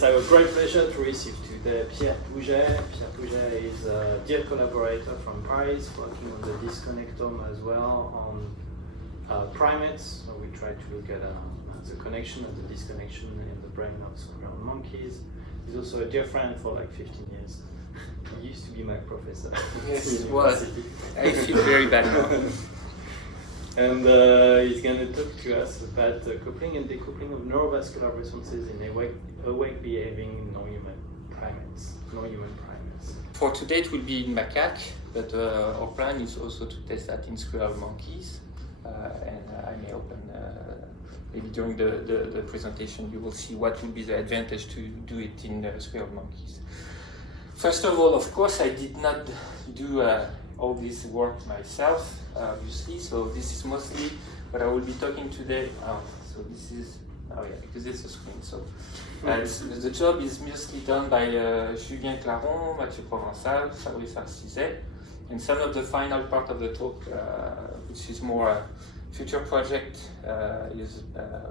It's a great pleasure to receive today Pierre Pouget. Pierre Pouget is a dear collaborator from Paris, working on the disconnectome as well on primates. So we try to look at the connection and the disconnection in the brain of squirrel monkeys. He's also a dear friend for like 15 years. He used to be my professor. Yes, what? I feel very bad now. And he's going to talk to us about coupling and decoupling of neurovascular responses in awake behaving non-human primates. For today it will be in macaque, but our plan is also to test that in squirrel monkeys. And I may open, maybe during the presentation you will see what will be the advantage to do it in squirrel monkeys. First of all, of course, I did not do all this work myself, obviously, so this is mostly what I will be talking today. So this is, because it's a screen, so the job is mostly done by Julien Claron, Mathieu Provençal, Fabrice Arcizet, and some of the final part of the talk, which is more a future project, is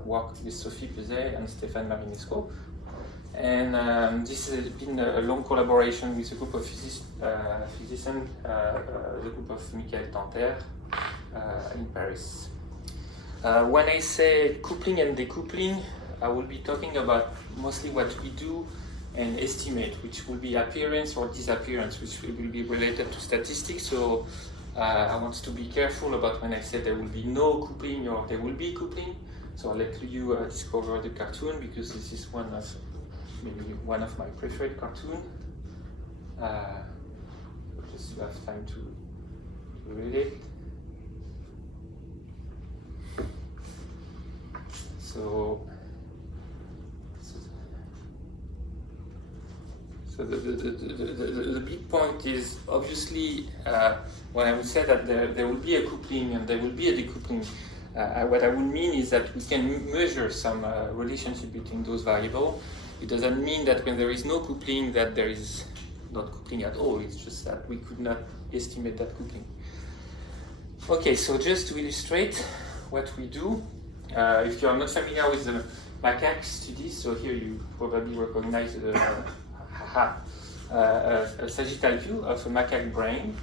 work with Sophie Pouget and Stéphane Marinesco. And this has been a long collaboration with a group of physicians, the group of Michael Tanter in Paris. When I say coupling and decoupling, I will be talking about mostly what we do and estimate, which will be appearance or disappearance, which will be related to statistics. So I want to be careful about when I say there will be no coupling or there will be coupling. So I'll let you discover the cartoon, because this is maybe one of my preferred cartoons. Just to have time to read it. So the big point is, obviously, when I would say that there will be a coupling and there will be a decoupling, what I would mean is that we can measure some relationship between those variables. It doesn't mean that when there is no coupling that there is not coupling at all. It's just that we could not estimate that coupling. Okay, so just to illustrate what we do, if you are not familiar with the macaque study, so here you probably recognize a sagittal view of a macaque brain.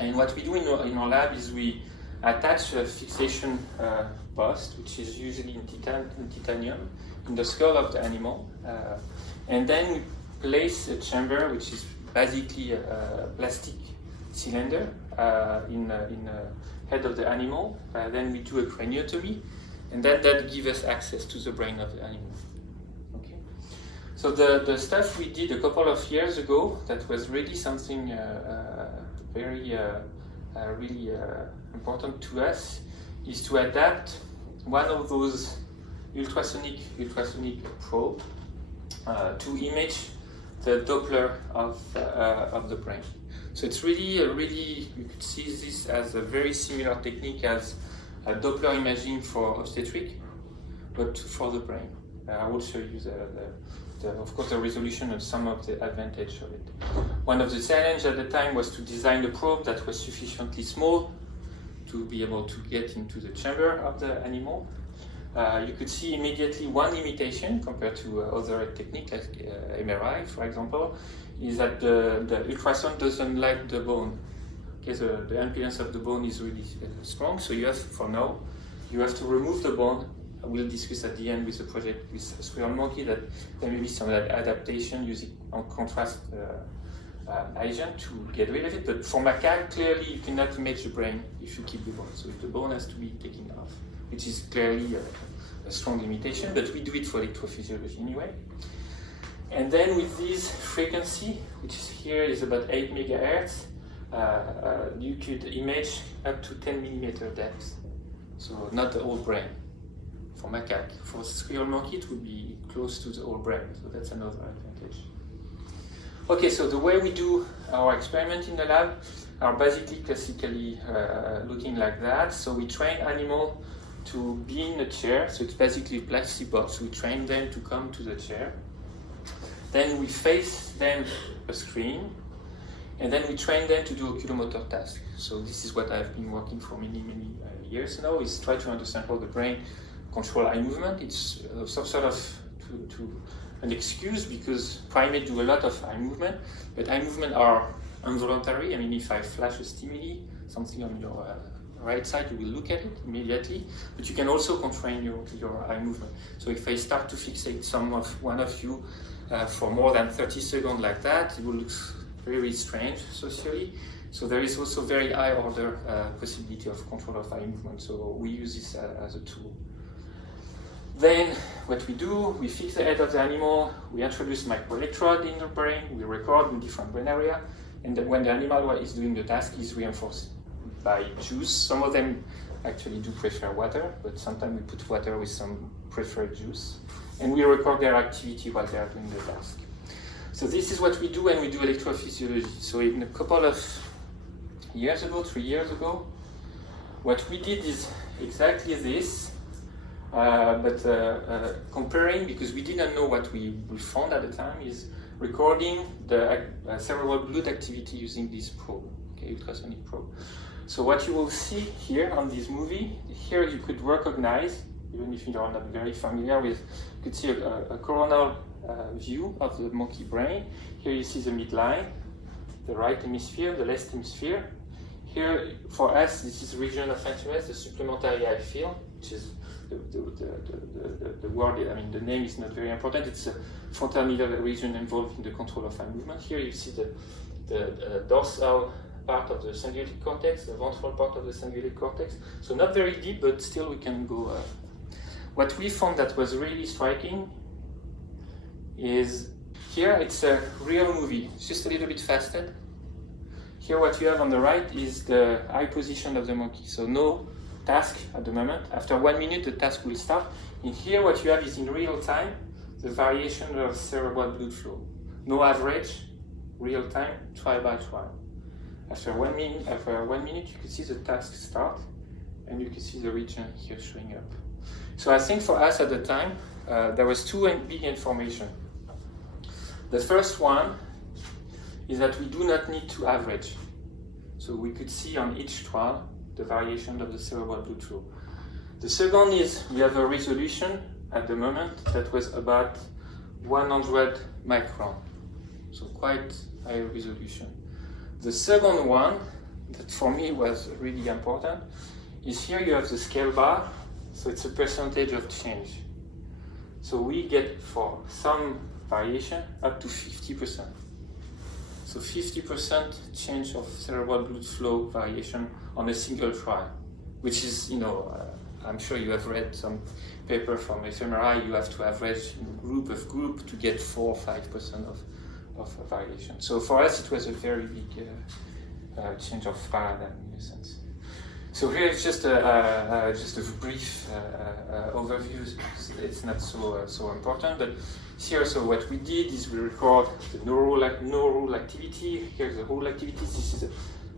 And what we do in our lab is we attach a fixation post, which is usually in titanium, in the skull of the animal, and then we place a chamber, which is basically a plastic cylinder in the head of the animal. Then we do a craniotomy, and that gives us access to the brain of the animal. Okay. So the stuff we did a couple of years ago, that was really something very really important to us, is to adapt one of those ultrasonic probe to image the Doppler of the brain. So it's really, you could see this as a very similar technique as Doppler imaging for obstetric, but for the brain. I will show you of course, the resolution and some of the advantage of it. One of the challenges at the time was to design a probe that was sufficiently small to be able to get into the chamber of the animal. You could see immediately one limitation compared to other techniques like MRI, for example, is that the ultrasound doesn't like the bone. Okay, so the impedance of the bone is really strong, so you have, for now, you have to remove the bone. We'll discuss at the end with the project with squirrel monkey that there may be some adaptation using contrast agent to get rid of it. But for macaque, clearly you cannot image the brain if you keep the bone. So the bone has to be taken off, which is clearly a strong limitation, but we do it for electrophysiology anyway. And then with this frequency, which is here is about 8 megahertz, you could image up to 10 millimeter depth. So not the whole brain. For macaque. For squirrel monkey, it would be close to the whole brain, so that's another advantage. Okay, so the way we do our experiment in the lab are basically classically looking like that. So we train animals to be in a chair, so it's basically a plastic box. We train them to come to the chair. Then we face them a screen, and then we train them to do oculomotor tasks. So this is what I've been working for many years now, is try to understand how the brain control eye movement. It's some sort of to an excuse because primates do a lot of eye movement, but eye movement are involuntary. I mean, if I flash a stimuli, something on your right side, you will look at it immediately, but you can also constrain your eye movement. So if I start to fixate one of you for more than 30 seconds like that, it will look very strange socially. So there is also very high order possibility of control of eye movement. So we use this as a tool. Then what we do, we fix the head of the animal, we introduce microelectrode in the brain, we record in different brain area, and then when the animal is doing the task, is reinforced by juice. Some of them actually do prefer water, but sometimes we put water with some preferred juice, and we record their activity while they are doing the task. So this is what we do when we do electrophysiology. So in a couple of years ago, 3 years ago, what we did is exactly this, but comparing, because we didn't know what we found at the time, is recording the cerebral blood activity using this probe, okay, ultrasonic probe. So what you will see here on this movie, here you could recognize, even if you are not very familiar with, you could see a coronal view of the monkey brain. Here you see the midline, the right hemisphere, the left hemisphere. Here, for us, this is region of interest, the supplementary eye field, which is the word, I mean, the name is not very important. It's a frontal middle region involved in the control of eye movement. Here you see the dorsal part of the cingulate cortex, the ventral part of the cingulate cortex. So not very deep, but still we can go. What we found that was really striking is here it's a real movie. It's just a little bit fasted. Here what you have on the right is the eye position of the monkey. So no task at the moment. After 1 minute, the task will start. And here what you have is in real time, the variation of cerebral blood flow. No average, real time, trial by trial. After 1 minute, you can see the task start, and you can see the region here showing up. So I think for us at the time, there was two big information. The first one is that we do not need to average. So we could see on each trial the variation of the cerebral blood flow. The second is we have a resolution at the moment that was about 100 micron, so quite high resolution. The second one that for me was really important is here you have the scale bar, so it's a percentage of change. So we get for some variation up to 50%. So 50% change of cerebral blood flow variation on a single trial, which is, I'm sure you have read some paper from fMRI, you have to average in group to get 4 or 5% of variation. So for us, it was a very big change of paradigm in a sense. So here is just a brief overview. It's not so important, but here, so what we did is we record the neural activity. Here's the whole activity. This is the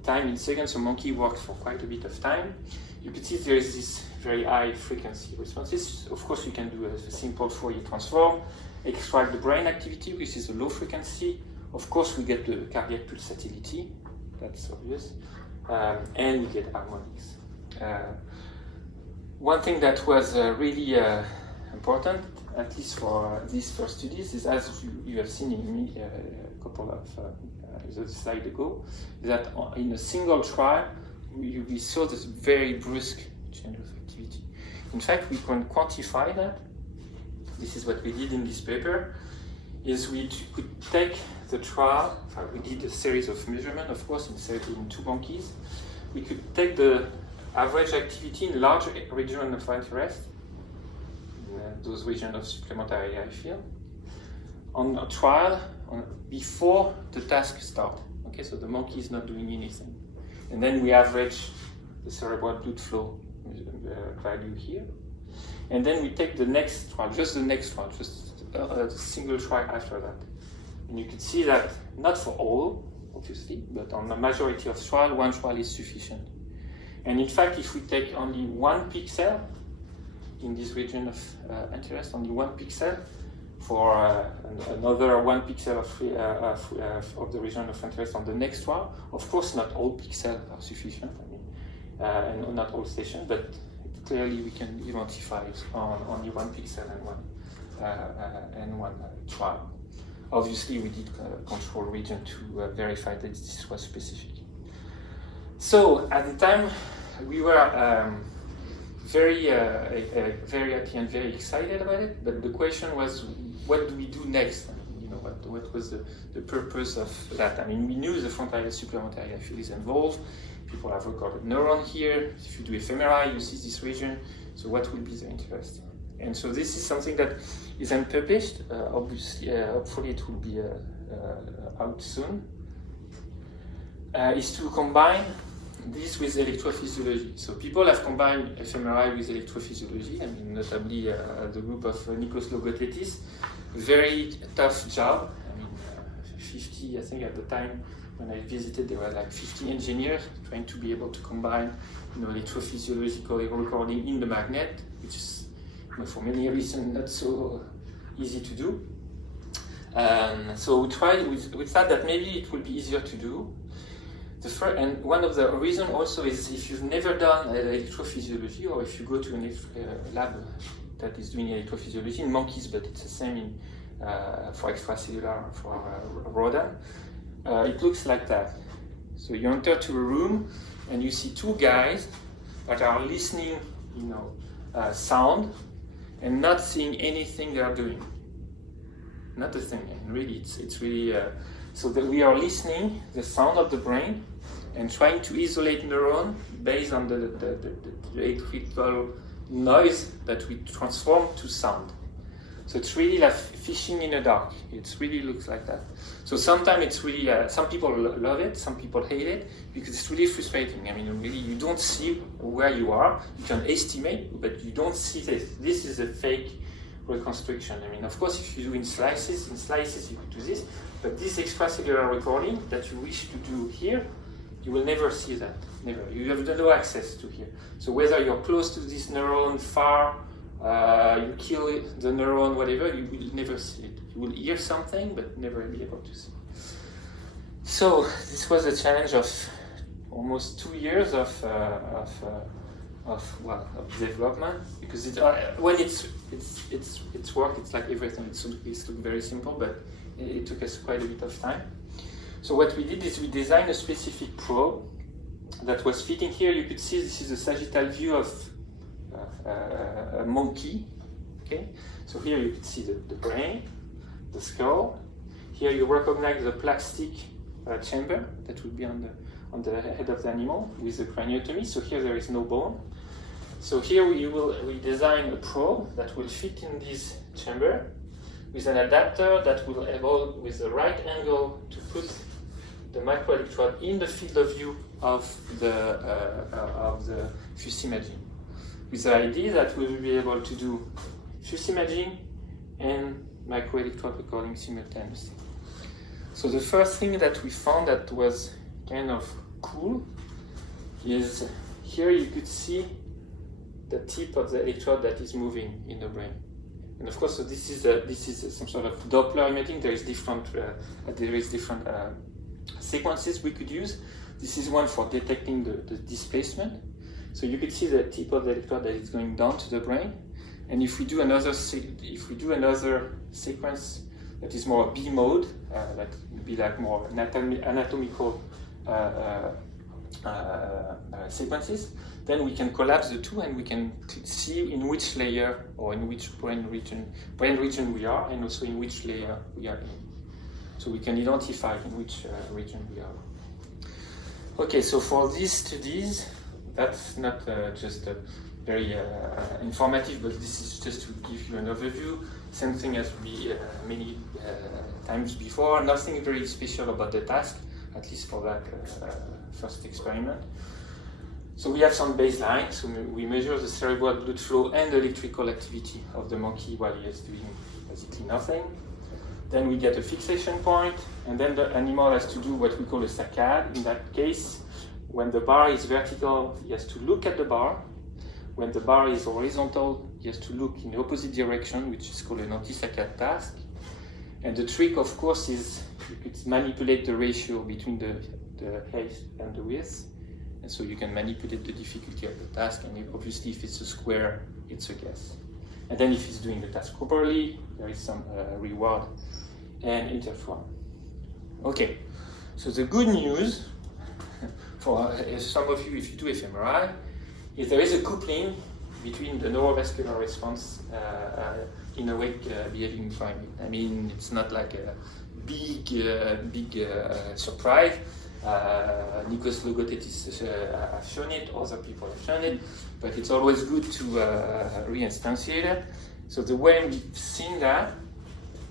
time in seconds. So monkey worked for quite a bit of time. You can see there is this very high frequency responses. Of course, you can do a simple Fourier transform, extract the brain activity, which is a low frequency. Of course, we get the cardiac pulsatility. That's obvious. And we get harmonics. One thing that was really important, at least for these first studies, is as you have seen in me a couple of slides ago, is that in a single trial, we saw this very brusque change of activity. In fact, we can quantify that. This is what we did in this paper, is we could take the trial, we did a series of measurements, of course, in 2 monkeys. We could take the average activity in large regions of interest, those regions of supplementary eye field, on a trial before the task starts. Okay, so the monkey is not doing anything. And then we average the cerebral blood flow value here. And then we take the next trial, just a single trial after that. And you can see that, not for all, obviously, but on the majority of trials, 1 trial is sufficient. And in fact, if we take only 1 pixel in this region of interest, only 1 pixel for another 1 pixel of the region of interest on the next trial, of course, not all pixels are sufficient, and not all stations, but clearly we can identify on only 1 pixel and 1 and one trial. Obviously, we did control region to verify that this was specific. So at the time, we were very happy and very excited about it. But the question was, what do we do next? You know, what was the purpose of that? I mean, we knew the frontalis supplementaria field is involved. People have recorded neuron here. If you do fMRI, you see this region. So what will be the interest? And so this is something that is unpublished. Obviously, hopefully it will be out soon. Is to combine this with electrophysiology. So people have combined fMRI with electrophysiology. I mean, notably the group of Nikos Logothetis. Very tough job. I mean, 50, I think at the time when I visited, there were like 50 engineers trying to be able to combine, you know, electrophysiological recording in the magnet, which is, you know, for many reasons not so easy to do. So we thought that maybe it would be easier to do. And one of the reasons also is if you've never done electrophysiology, or if you go to a lab that is doing electrophysiology in monkeys, but it's the same in, for extracellular, for rodent, it looks like that. So you enter to a room and you see two guys that are listening, you know, sound and not seeing anything they are doing. Not a thing. And really, it's really so that we are listening the sound of the brain and trying to isolate neuron based on the electrical noise that we transform to sound. So it's really like fishing in the dark. It really looks like that. So sometimes it's really, some people love it, some people hate it, because it's really frustrating. I mean, really, you don't see where you are. You can estimate, but you don't see this. This is a fake reconstruction. I mean, of course, if you do in slices you could do this, but this extracellular recording that you wish to do here, you will never see that, never. You have no access to here. So whether you're close to this neuron, far, you kill the neuron, whatever, you will never see it. You will hear something, but never be able to see. So this was a challenge of almost 2 years of development, because when it's work, it's like everything. It's very simple, but it took us quite a bit of time. So what we did is we designed a specific probe that was fitting here. You could see this is a sagittal view of a monkey. Okay, so here you could see the brain, the skull. Here you recognize the plastic chamber that would be on the head of the animal with the craniotomy. So here there is no bone. So here we design a probe that will fit in this chamber with an adapter that will evolve with the right angle to put the microelectrode in the field of view of the FUS imaging, with the idea that we will be able to do FUS imaging and microelectrode recording simultaneously. So the first thing that we found that was kind of cool is here you could see the tip of the electrode that is moving in the brain. And of course, so this is some sort of Doppler imaging. There is different sequences we could use. This is one for detecting the displacement. So you could see the tip of the electrode that is going down to the brain. And if we do another sequence that is more B mode, that would be like more anatomical sequences, then we can collapse the two and we can see in which layer or in which brain region we are, and also in which layer we are in. So we can identify in which region we are. Okay, so for these studies, that's not just very informative, but this is just to give you an overview. Same thing as many times before. Nothing very special about the task, at least for that first experiment. So we have some baseline. So we measure the cerebral blood flow and electrical activity of the monkey while he is doing basically nothing. Then we get a fixation point, and then the animal has to do what we call a saccade. In that case, when the bar is vertical, he has to look at the bar. When the bar is horizontal, he has to look in the opposite direction, which is called an anti-saccade task. And the trick, of course, is you could manipulate the ratio between the height and the width. And so you can manipulate the difficulty of the task, and obviously if it's a square, it's a guess. And then if he's doing the task properly, there is some reward and interval. Okay, so the good news for some of you, if you do fMRI, is there is a coupling between the neurovascular response in awake behaving primate. I mean, it's not like a big surprise. Nikos Logothetis have shown it, other people have shown it, but it's always good to reinstantiate it. So the way we've seen that,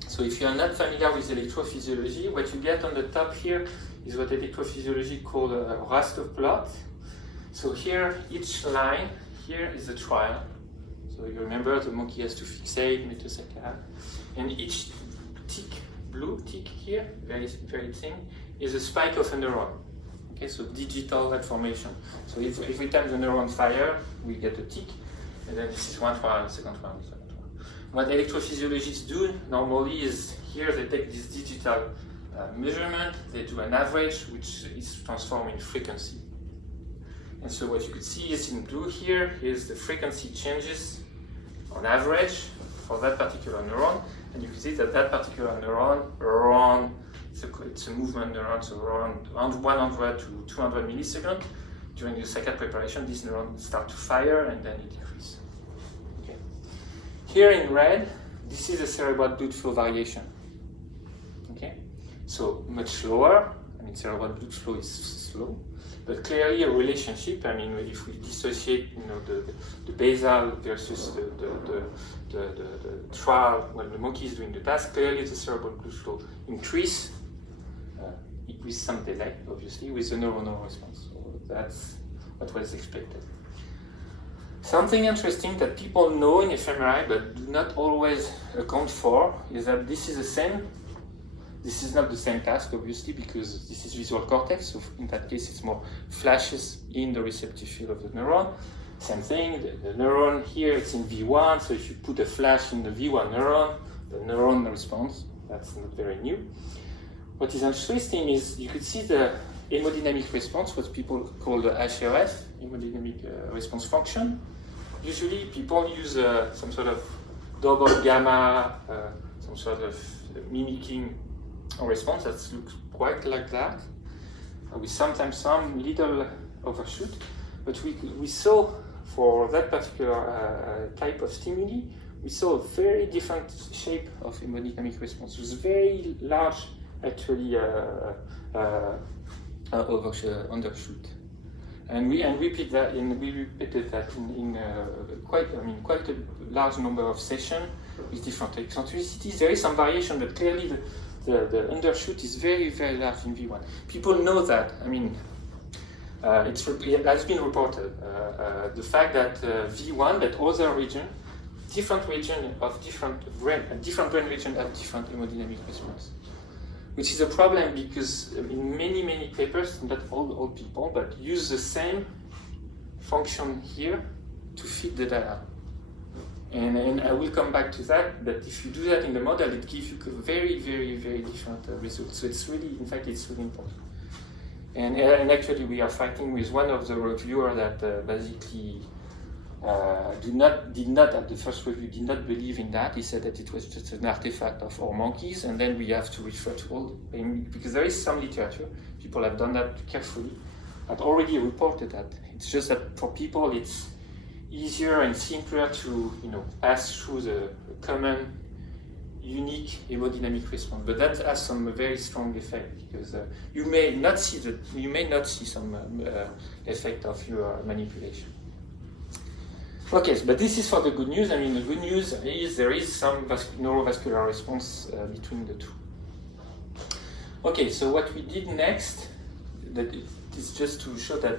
so if you're not familiar with electrophysiology, what you get on the top here is what electrophysiology called a raster plot. So here, each line here is a trial. So you remember the monkey has to fixate, metasaccade, and each tick, blue tick here, very thin, is a spike of a neuron. Okay, so digital information. So if every time the neuron fire, we get a tick, and then this is one trial, second trial, third trial. What electrophysiologists do normally is here they take this digital measurement, they do an average, which is transformed in frequency. And so what you could see is in blue here is the frequency changes on average for that particular neuron, and you can see that that particular neuron around, it's a movement neuron, so around 100 to 200 milliseconds during the saccade preparation, these neurons start to fire and then it decreases. Okay. Here in red, this is a cerebral blood flow variation. Okay, so much slower. I mean, cerebral blood flow is slow. But clearly a relationship, I mean, if we dissociate, the basal versus the trial when the monkey is doing the task, clearly the cerebral blood flow increase with some delay, obviously, with the neuronal response. So that's what was expected. Something interesting that people know in fMRI but do not always account for is that this is the same. This is not the same task, obviously, because this is visual cortex, so in that case it's more flashes in the receptive field of the neuron. Same thing, the neuron here, it's in V1, so if you put a flash in the V1 neuron, the neuron responds. That's not very new. What is interesting is you could see the hemodynamic response, what people call the HRF, hemodynamic response function. Usually people use some sort of double gamma, some sort of mimicking response that looks quite like that, with sometimes some little overshoot, but we saw for that particular type of stimuli, we saw a very different shape of hemodynamic response. It was very large, actually, undershoot, and we repeated that in quite a large number of sessions with different eccentricities. There is some variation, but clearly the undershoot is very, very large in V1. People know that. I mean, it has been reported. The fact that V1, that other region, different brain region have different hemodynamic response, which is a problem because in many papers, not all people, but use the same function here to fit the data. And I will come back to that, but if you do that in the model, it gives you very, very, very different results. So it's really, in fact, it's really important. And actually, we are fighting with one of the reviewers that basically did not at the first review did not believe in that. He said that it was just an artifact of our monkeys, and then we have to refer to all, because there is some literature, people have done that carefully, have already reported that. It's just that for people, it's easier and simpler to pass through the common unique hemodynamic response, but that has some very strong effect because you may not see some effect of your manipulation. Okay, but this is for the good news. I mean, the good news is there is some neurovascular response between the two. Okay, so what we did next, that is just to show that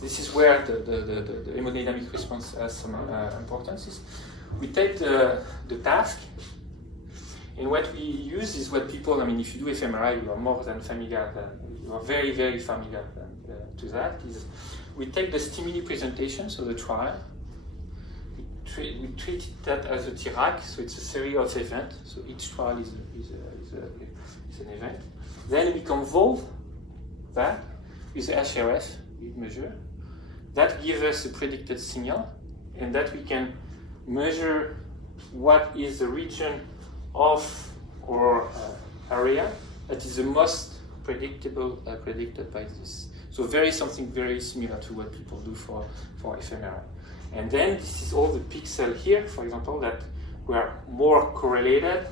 this is where the hemodynamic response has some importance. Is we take the task, and what we use is what people, I mean, if you do fMRI, you are more than familiar, you are very, very familiar to that, is we take the stimuli presentation, so the trial, we treat that as a TRAC, so it's a series of events, so each trial is an event. Then we convolve that with the HRF we measure. That gives us a predicted signal, and that we can measure what is the region of our area that is the most predicted by this. So something very similar to what people do for fMRI. And then this is all the pixels here, for example, that were more correlated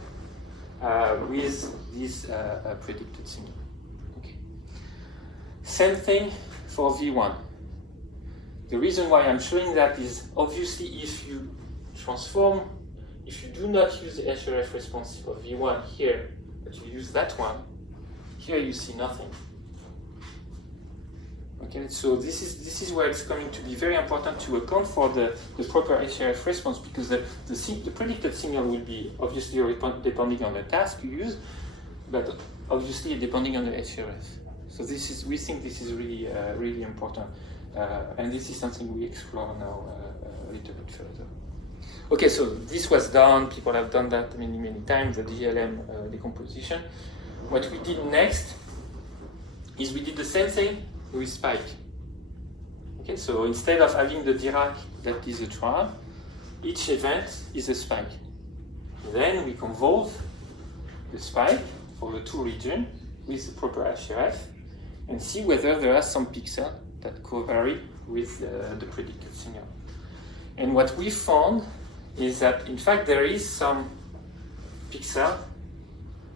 with this predicted signal. Okay. Same thing for V1. The reason why I'm showing that is obviously if you do not use the HRF response for V1 here, but you use that one, here you see nothing. Okay, so this is where it's going to be very important to account for the proper HRF response, because the predicted signal will be obviously depending on the task you use, but obviously depending on the HRF. So we think this is really really important, and this is something we explore now a little bit further. Okay, so this was done. People have done that many times. The GLM decomposition. What we did next is we did the same thing with spike. Okay, so instead of having the Dirac that is a tram, each event is a spike. Then we convolve the spike for the two regions with the proper HRF and see whether there are some pixels that co-vary with the predicted signal. And what we found is that in fact there is some pixels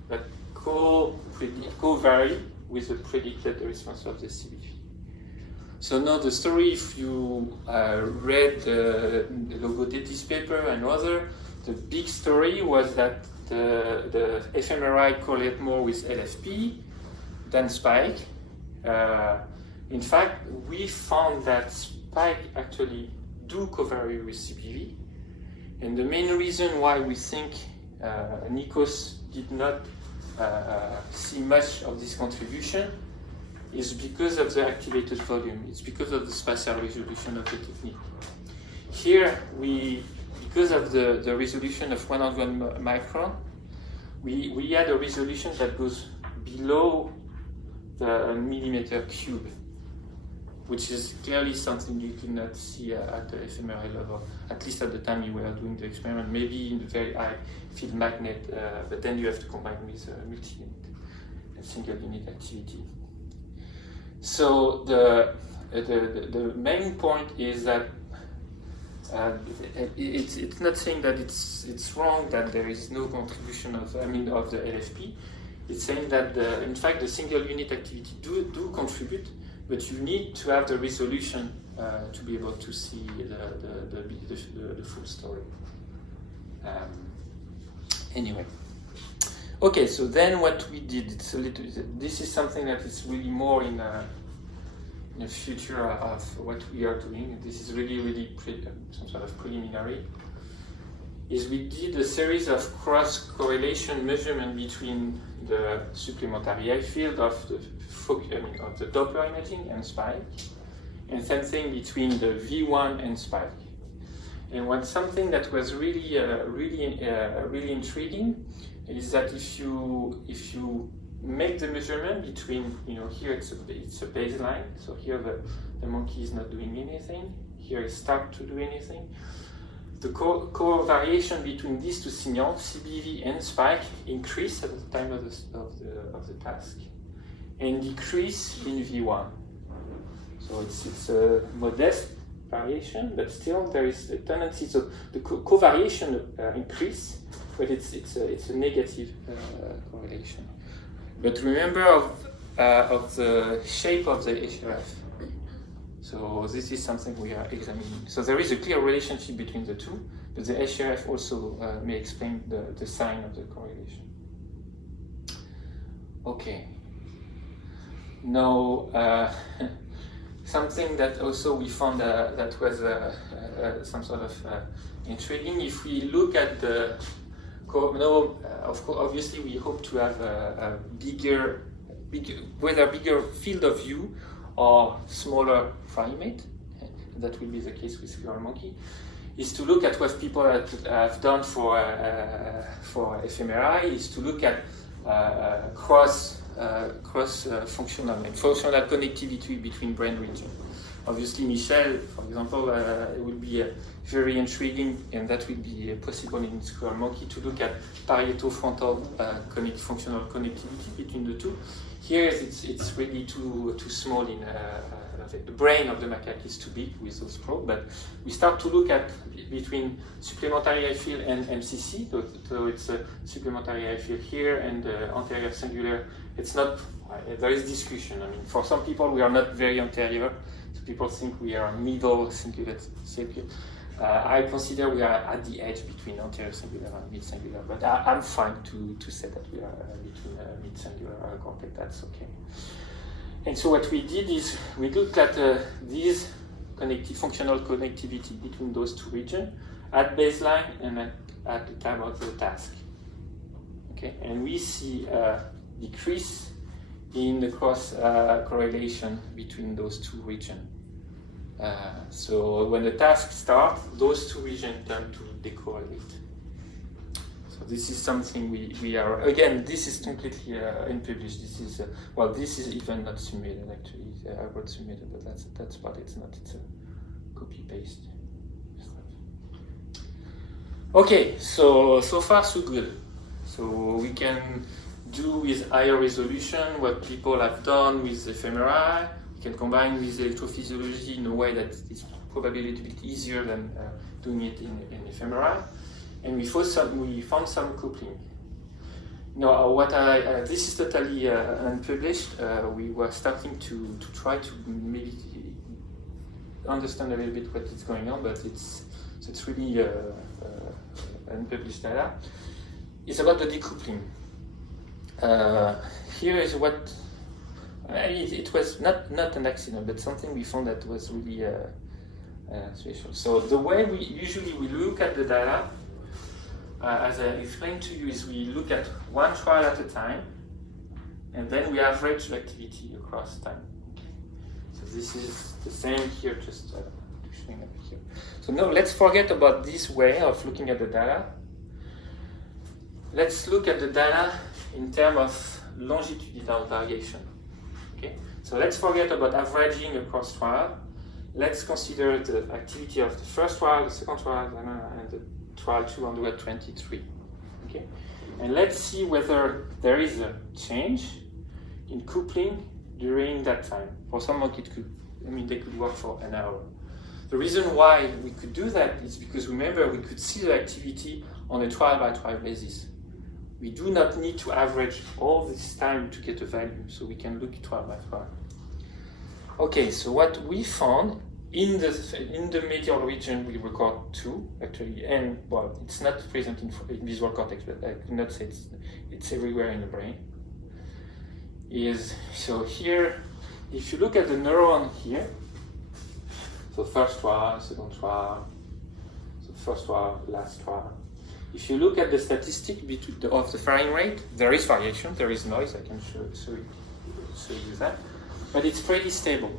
that co-vary with the predicted response of the CBV. So now the story, if you read the Logodetis paper and other, the big story was that the fMRI correlate more with LFP than spike. In fact, we found that spike actually do co-vary with CBV, and the main reason why we think Nikos did not see much of this contribution is because of the activated volume. It's because of the spatial resolution of the technique. Here, because of the resolution of 101 micron, we had a resolution that goes below the millimeter cube, which is clearly something you cannot see at the fMRI level, at least at the time you were doing the experiment, maybe in the very high field magnet, but then you have to combine with multi-unit and single unit activity. So the main point is that it's not saying that it's wrong that there is no contribution of the LFP. It's saying that in fact the single unit activity do contribute, but you need to have the resolution to be able to see the full story. Anyway, okay. So then what we did, this is something that is really more in the future of what we are doing. This is really some sort of preliminary. Is we did a series of cross-correlation measurement between the supplementary eye field of the Doppler imaging and spike, and same thing between the V1 and spike. And something that was really intriguing is that if you make the measurement between, here it's a baseline, so here the monkey is not doing anything, here it starts to do anything. The co-variation between these two signals, CBV and spike, increase at the time of the task and decrease in V1. So it's a modest variation, but still there is a tendency. So the co-variation increase, but it's a negative correlation. But remember of the shape of the HRF. So this is something we are examining. So there is a clear relationship between the two, but the HRF also may explain the sign of the correlation. Okay. Now, something that also we found that was some sort of intriguing. If we look at the of course, obviously we hope to have a bigger field of view or smaller primate. That will be the case with squirrel monkey. Is to look at what people have done for fMRI. Is to look at cross functional connectivity between brain regions. Obviously, Michel, for example, it will be very intriguing, and that will be possible in squirrel monkey to look at parieto-frontal functional connectivity between the two. Here, it's really too small in the brain of the macaque is too big with those probes, but we start to look at between supplementary eye field and MCC. So it's a supplementary eye field here and anterior singular. It's not. There is discussion. I mean, for some people, we are not very anterior. So people think we are middle singular. I consider we are at the edge between anterior singular and mid singular, but I'm fine to say that we are between mid singular cortex. That's okay. And so what we did is we looked at these functional connectivity between those two regions at baseline and at the time of the task. Okay, and we see a decrease in the cross correlation between those two regions. So when the task starts, those two regions tend to decorrelate. So this is something we are, again, this is completely unpublished. This is, well, this is even not simulated actually. I wrote simulated, but that's what it's not. It's a copy-paste. Okay, so far so good. So we can do with higher resolution what people have done with fMRI. We can combine with electrophysiology in a way that is probably a little bit easier than doing it in fMRI. And we found some coupling. Now, this is totally unpublished. We were starting to try to maybe understand a little bit what is going on, but it's really unpublished data. It's about the decoupling. Here is what it was not an accident, but something we found that was really special. So the way we usually look at the data, as I explained to you, is we look at one trial at a time, and then we average the activity across time. Okay. So this is the same here, just showing up here. So now let's forget about this way of looking at the data. Let's look at the data in terms of longitudinal variation. Okay. So let's forget about averaging across trial. Let's consider the activity of the first trial, the second trial, and the trial 223. Okay, and let's see whether there is a change in coupling during that time. For some monkeys, they could work for an hour. The reason why we could do that is because, remember, we could see the activity on a trial-by-trial basis. We do not need to average all this time to get a value, so we can look trial by trial. Okay, so what we found in the medial region, we record 2 actually, and well, it's not present in visual cortex, but I could not say it's everywhere in the brain. So here, if you look at the neuron here, so first trial, second trial, so first trial, last trial. If you look at the statistic of the firing rate, there is variation, there is noise. I can show you that, but it's pretty stable.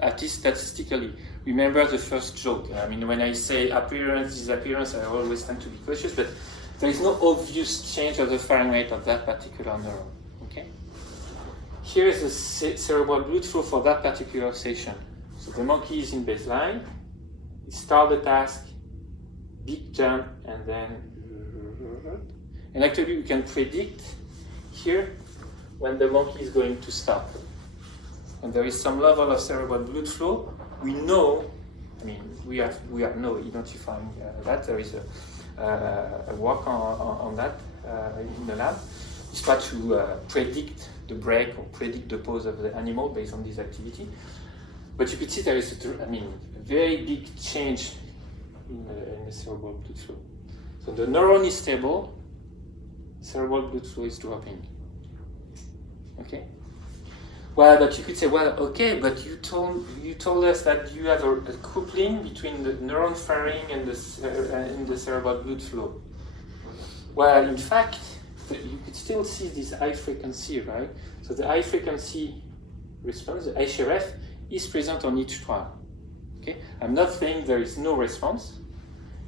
At least statistically. Remember the first joke. I mean, when I say appearance, disappearance, I always tend to be cautious, but there is no obvious change of the firing rate of that particular neuron. Okay. Here is the cerebral blood flow for that particular session. So the monkey is in baseline. We start the task, big jump, and then, and actually we can predict here when the monkey is going to stop. And there is some level of cerebral blood flow. We know, we are now identifying that. There is a work on that in the lab. It's try to predict the break or predict the pose of the animal based on this activity. But you could see there is a very big change in the cerebral blood flow. So the neuron is stable, cerebral blood flow is dropping. Okay. Well, but you could say, well, okay, but you told us that you have a coupling between the neuron firing and the cerebral blood flow. Well, in fact, you could still see this high frequency, right? So the high frequency response, the HRF, is present on each trial. Okay, I'm not saying there is no response.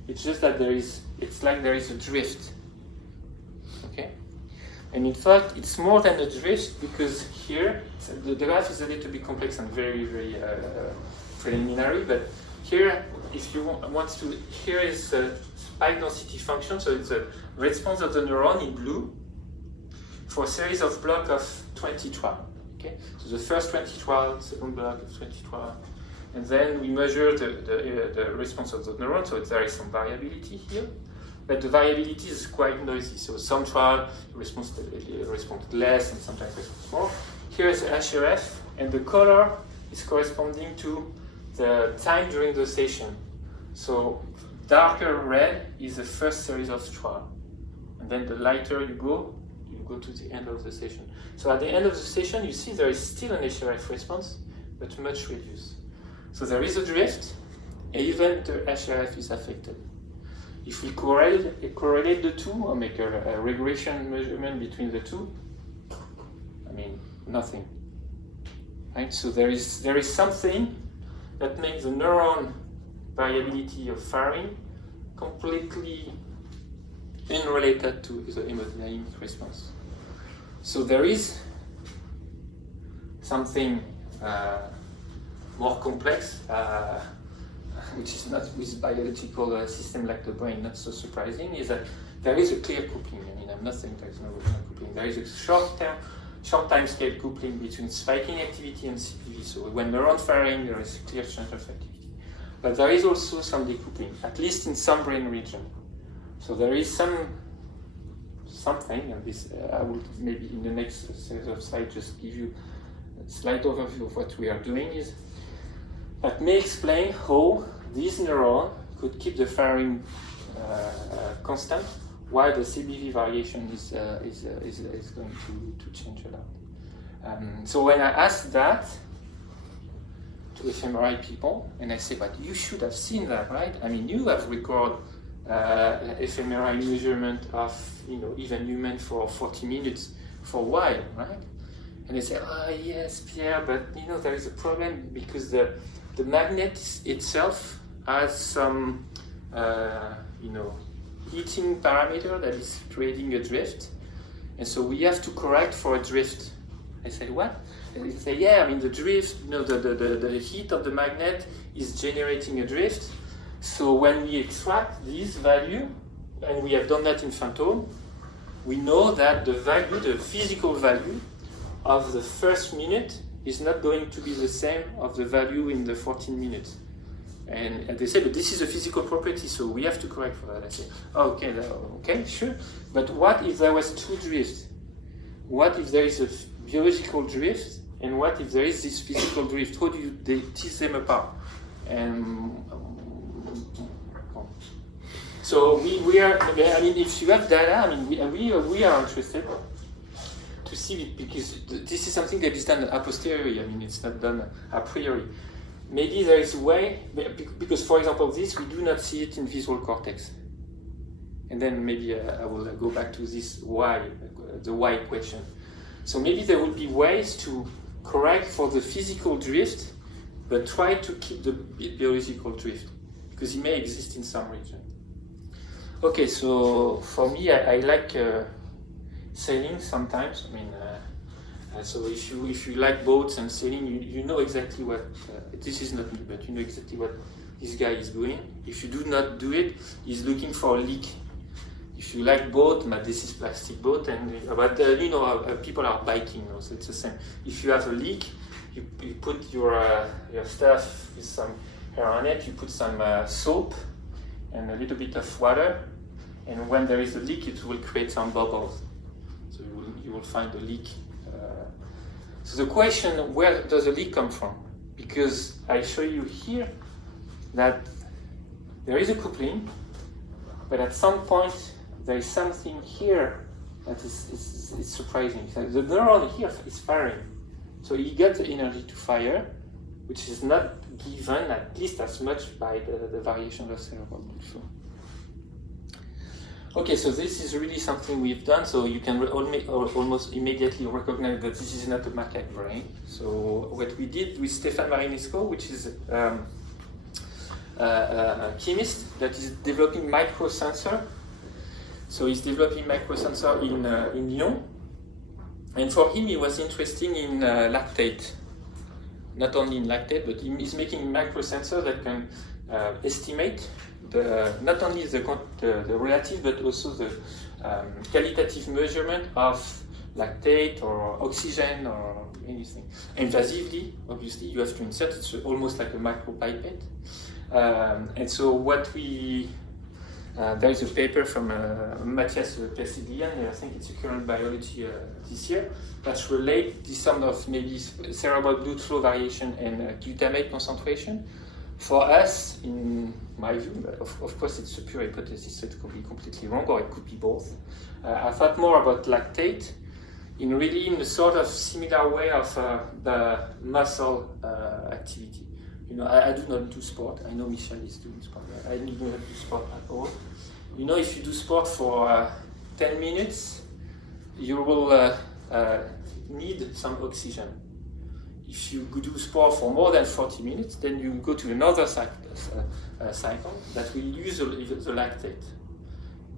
It's just that it's like there is a drift. Okay. And in fact, it's more than a drift because here, the graph is a little bit complex and very, very preliminary, but here, if you want to, here is the spike density function, so it's a response of the neuron in blue for a series of blocks of 20 trials. Okay, so the first 20 trials, second block of 20 trials, and then we measure the response of the neuron. So there is some variability here, but the variability is quite noisy. So some trials respond less, and sometimes respond more. Here is HRF, and the color is corresponding to the time during the session. So darker red is the first series of trial, and then the lighter you go to the end of the session. So at the end of the session, you see there is still an HRF response, but much reduced. So there is a drift, and even the HRF is affected. If we correlate the two, or make a regression measurement between the two, I mean, nothing. Right? So there is something that makes the neuron variability of firing completely unrelated to the hemodynamic response. So there is something more complex, which is not with biological system like the brain, not so surprising, is that there is a clear coupling. I mean, I'm not saying there is no coupling. There is a short time scale coupling between spiking activity and CPV. So when neurons firing, there is a clear change of activity. But there is also some decoupling, at least in some brain region. So there is something, and this I will maybe in the next series of slides just give you a slight overview of what we are doing, is that may explain how this neuron could keep the firing constant while the CBV variation is going to change a lot. So when I asked that to fMRI people, and I say, but you should have seen that, right? I mean, you have recorded fMRI measurement of even human for 40 minutes for a while, right? And they say, oh yes, Pierre, but there is a problem because the magnet itself has some heating parameter that is creating a drift, and so we have to correct for a drift. I said, what? And they say, yeah, I mean the drift, the heat of the magnet is generating a drift. So when we extract this value, and we have done that in Phantom, we know that the value, the physical value of the first minute is not going to be the same of the value in the 14 minutes. And they say, but this is a physical property, so we have to correct for that. I say, oh, okay, sure. But what if there was two drifts? What if there is a biological drift, and what if there is this physical drift? How do they tease them apart? And so we are, I mean, if you have data, I mean, we are interested to see, because this is something that is done a posteriori. I mean, it's not done a priori. Maybe there is a way, because for example, this, we do not see it in visual cortex. And then maybe I will go back to this why, the why question. So maybe there will be ways to correct for the physical drift, but try to keep the biological drift, because it may exist in some region. Okay, so for me, I like sailing sometimes. I mean, so if you like boats and sailing, you know exactly what, this is not me, but you know exactly what this guy is doing. If you do not do it, he's looking for a leak. If you like boat, but this is plastic boat, and people are biking, so it's the same. If you have a leak, you put your stuff with some hair on it, you put some soap and a little bit of water, and when there is a leak, it will create some bubbles. So you will find a leak. So the question, where does the leak come from? Because I show you here that there is a coupling, but at some point there is something here that is surprising. So the neuron here is firing, so he gets the energy to fire, which is not given at least as much by the variation of cerebral blood. Okay, so this is really something we've done, so you can almost immediately recognize that this is not a macaque brain. So what we did with Stéphane Marinesco, which is a chemist that is developing microsensor. So he's developing microsensor in Lyon, and for him it was interesting in lactate. not only in lactate, but he's making microsensors that can estimate not only the relative, but also the qualitative measurement of lactate or oxygen or anything. Invasively, obviously, you have to insert. It's almost like a micropipette. And so what we there is a paper from Matthias Pessidlian, I think it's a current biology this year, that relate the sum of maybe cerebral blood flow variation and glutamate concentration. For us, in my view, of course it's a pure hypothesis, so it could be completely wrong, or it could be both. I thought more about lactate in a sort of similar way of the muscle activity. You know, I do not do sport. I know Michel is doing sport. I do not do sport at all. You know, if you do sport for 10 minutes, you will need some oxygen. If you do sport for more than 40 minutes, then you go to another cycle that will use the lactate.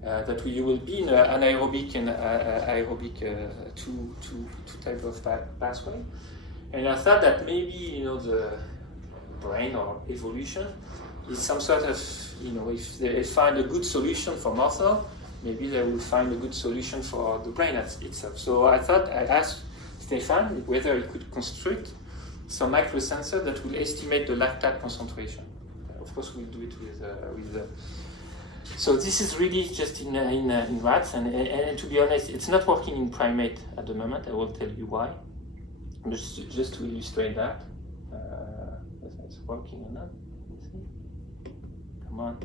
That you will be in an anaerobic and aerobic two type of pathway. And I thought that maybe, you know, the brain or evolution is some sort of, you know, if they find a good solution for muscle, maybe they will find a good solution for the brain itself. So I thought I asked Stefan whether he could construct some microsensor that will estimate the lactate concentration. Of course, we'll do it with so this is really just in rats, and to be honest, it's not working in primate at the moment. I will tell you why. Just to illustrate that. Whether it's working or not. Let's see. Come on.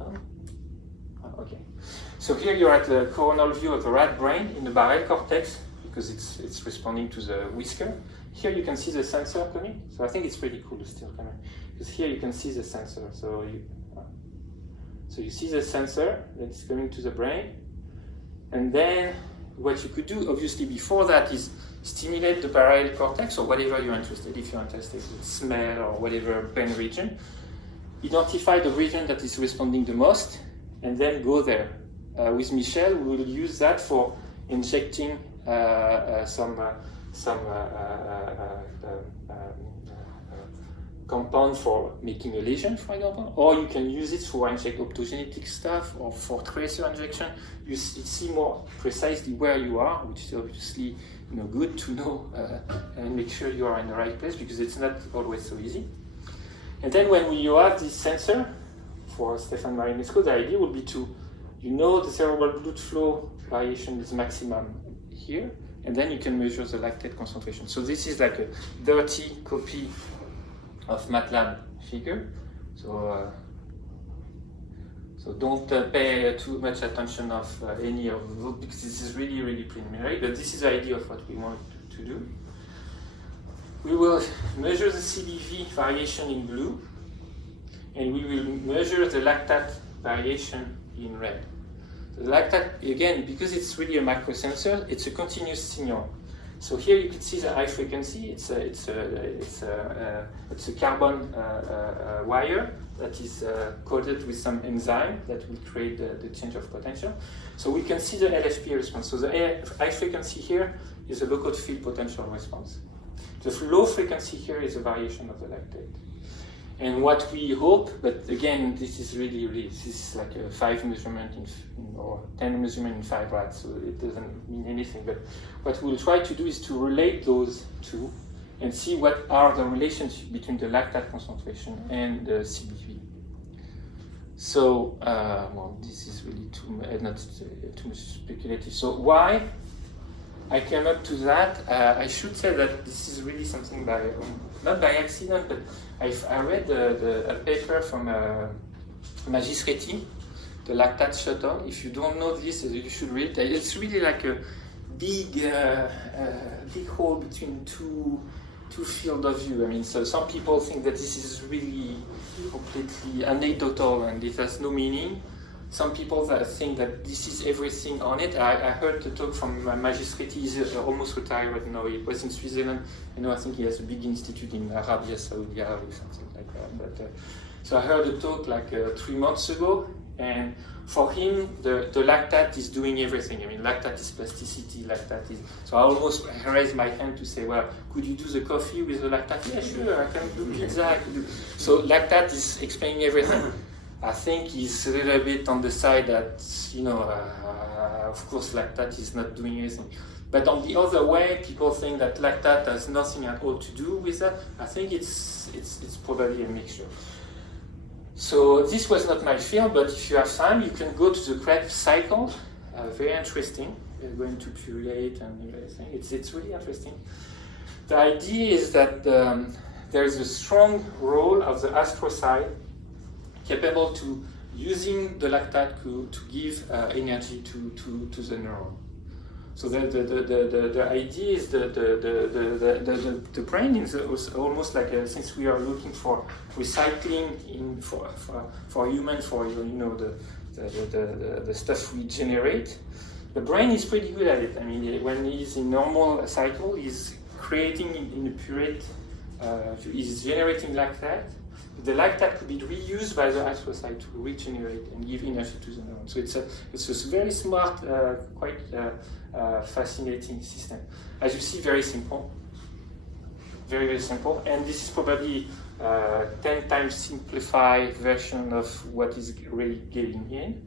Oh, okay. So here you're at the coronal view of the rat brain in the barrel cortex, because it's responding to the whisker. Here you can see the sensor coming. So I think it's pretty cool still coming, because here you can see the sensor. So you see the sensor that's coming to the brain, and then what you could do, obviously, before that is stimulate the parietal cortex or whatever you're interested. If you're interested in smell or whatever brain region, identify the region that is responding the most, and then go there. With Michel, we will use that for injecting some compound for making a lesion, for example, or you can use it for inject optogenetic stuff or for tracer injection. You see more precisely where you are, which is obviously, you know, good to know and make sure you are in the right place, because it's not always so easy. And then when you have this sensor, for Stefan Marinescu, the idea would be to, you know, the cerebral blood flow variation is maximum here, and then you can measure the lactate concentration. So this is like a dirty copy of MATLAB figure. So don't pay too much attention of any of those, because this is really, really preliminary, but this is the idea of what we want to do. We will measure the CDV variation in blue, and we will measure the lactate variation in red. The lactate, again, because it's really a microsensor, it's a continuous signal. So here you can see the high frequency. It's a carbon wire that is coated with some enzyme that will create the change of potential. So we can see the LFP response. So the high frequency here is a local field potential response. The low frequency here is a variation of the lactate. And what we hope, but again, this is this is like a 5 measurement or 10 measurement in 5 rats, so it doesn't mean anything. But what we'll try to do is to relate those two and see what are the relationship between the lactate concentration and the CBV. So, well, this is really not too much speculative. So why I came up to that? I should say that this is really something not by accident, but I read a paper from Magistretti, the lactate shuttle. If you don't know this, you should read it. It's really like a big hole between two fields of view. I mean, so some people think that this is really completely anecdotal and it has no meaning. Some people think that this is everything on it. I heard the talk from Magistretti. He's almost retired right now. He was in Switzerland. I think he has a big institute in Arabia Saudi or something like that. But so I heard a talk like 3 months ago, And for him, the lactate is doing everything. I mean, lactate is plasticity, lactate is... So I almost raised my hand to say, well, could you do the coffee with the lactate? Yeah, sure, I can do pizza. I can do... So lactate is explaining everything. I think he's a little bit on the side that, you know, of course, lactate is not doing anything. But on the other way, people think that lactate has nothing at all to do with that. I think it's probably a mixture. So this was not my field, but if you have time, you can go to the Krebs cycle. Very interesting. We're going to purulate and everything. It's really interesting. The idea is that there is a strong role of the astrocyte capable to using the lactate to give energy to the neuron. So the idea is the brain is almost like since we are looking for recycling for humans, for you know the stuff we generate, the brain is pretty good at it. I mean, when he's in normal cycle, he's creating in a purate, he's generating lactate. The lactate could be reused by the astrocyte to regenerate and give energy to the neuron. So it's a very smart, quite fascinating system. As you see, very simple. Very, very simple. And this is probably 10 times simplified version of what is really getting in.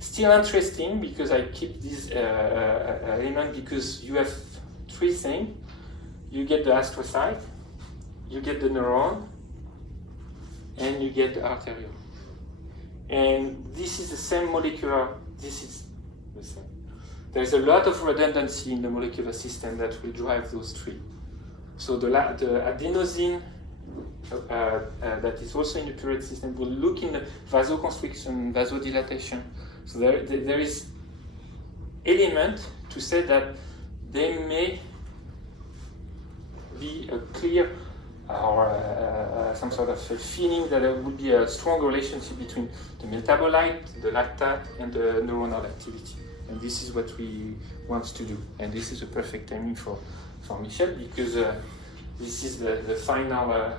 Still interesting because I keep this element because you have three things. You get the astrocyte, you get the neuron, and you get the arteriole. And this is the same molecular, this is the same. There's a lot of redundancy in the molecular system that will drive those three. So the adenosine that is also in the purate system will look in the vasoconstriction, vasodilatation. So there is element to say that there may be a clear or some sort of a feeling that there would be a strong relationship between the metabolite, the lactate, and the neuronal activity. And this is what we want to do. And this is a perfect timing for Michel, because this is the final,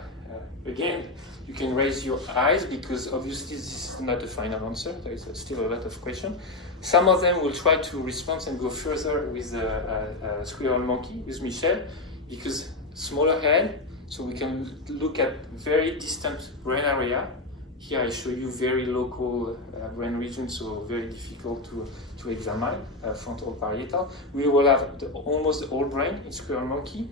again, you can raise your eyes, because obviously this is not the final answer. There is still a lot of questions. Some of them will try to respond and go further with the squirrel monkey, with Michel, because smaller head, so we can look at very distant brain area. Here I show you very local brain regions, so very difficult to examine, frontal parietal. We will have almost the whole brain in squirrel monkey.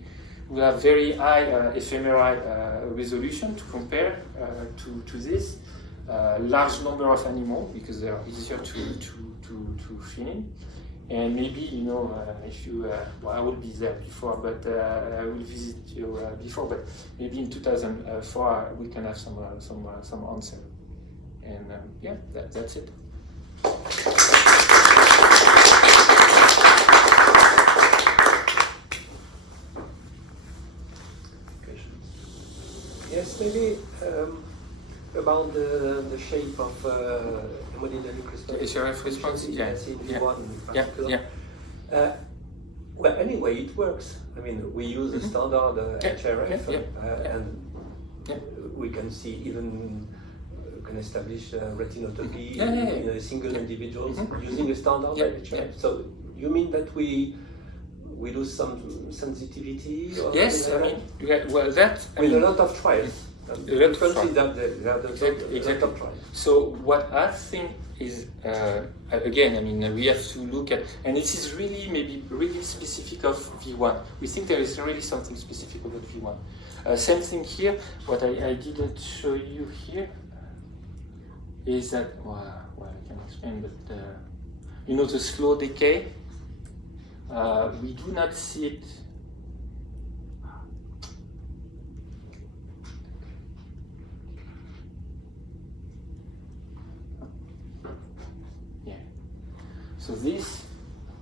We have very high fMRI resolution to compare to this. Large number of animals, because they are easier to fill in. And maybe, you know, if you, well, I will be there before, but I will visit you before, but maybe in 2004 we can have some answer. And yeah, that's it. Yes, maybe about the shape of hemodynamic response. Is your response? Yeah. Well, anyway, it works. I mean, we use a standard HRF, and we can see even can establish retinotopy in a single individual using a standard HRF. So you mean that we do some sensitivity? Or yes, I mean, well, that with a lot of trials. So what I think is, again, I mean, we have to look at, and this is really maybe really specific of V1. We think there is really something specific about V1. Same thing here. What I didn't show you here is that, well, I can explain, but you know, the slow decay, we do not see it. So this,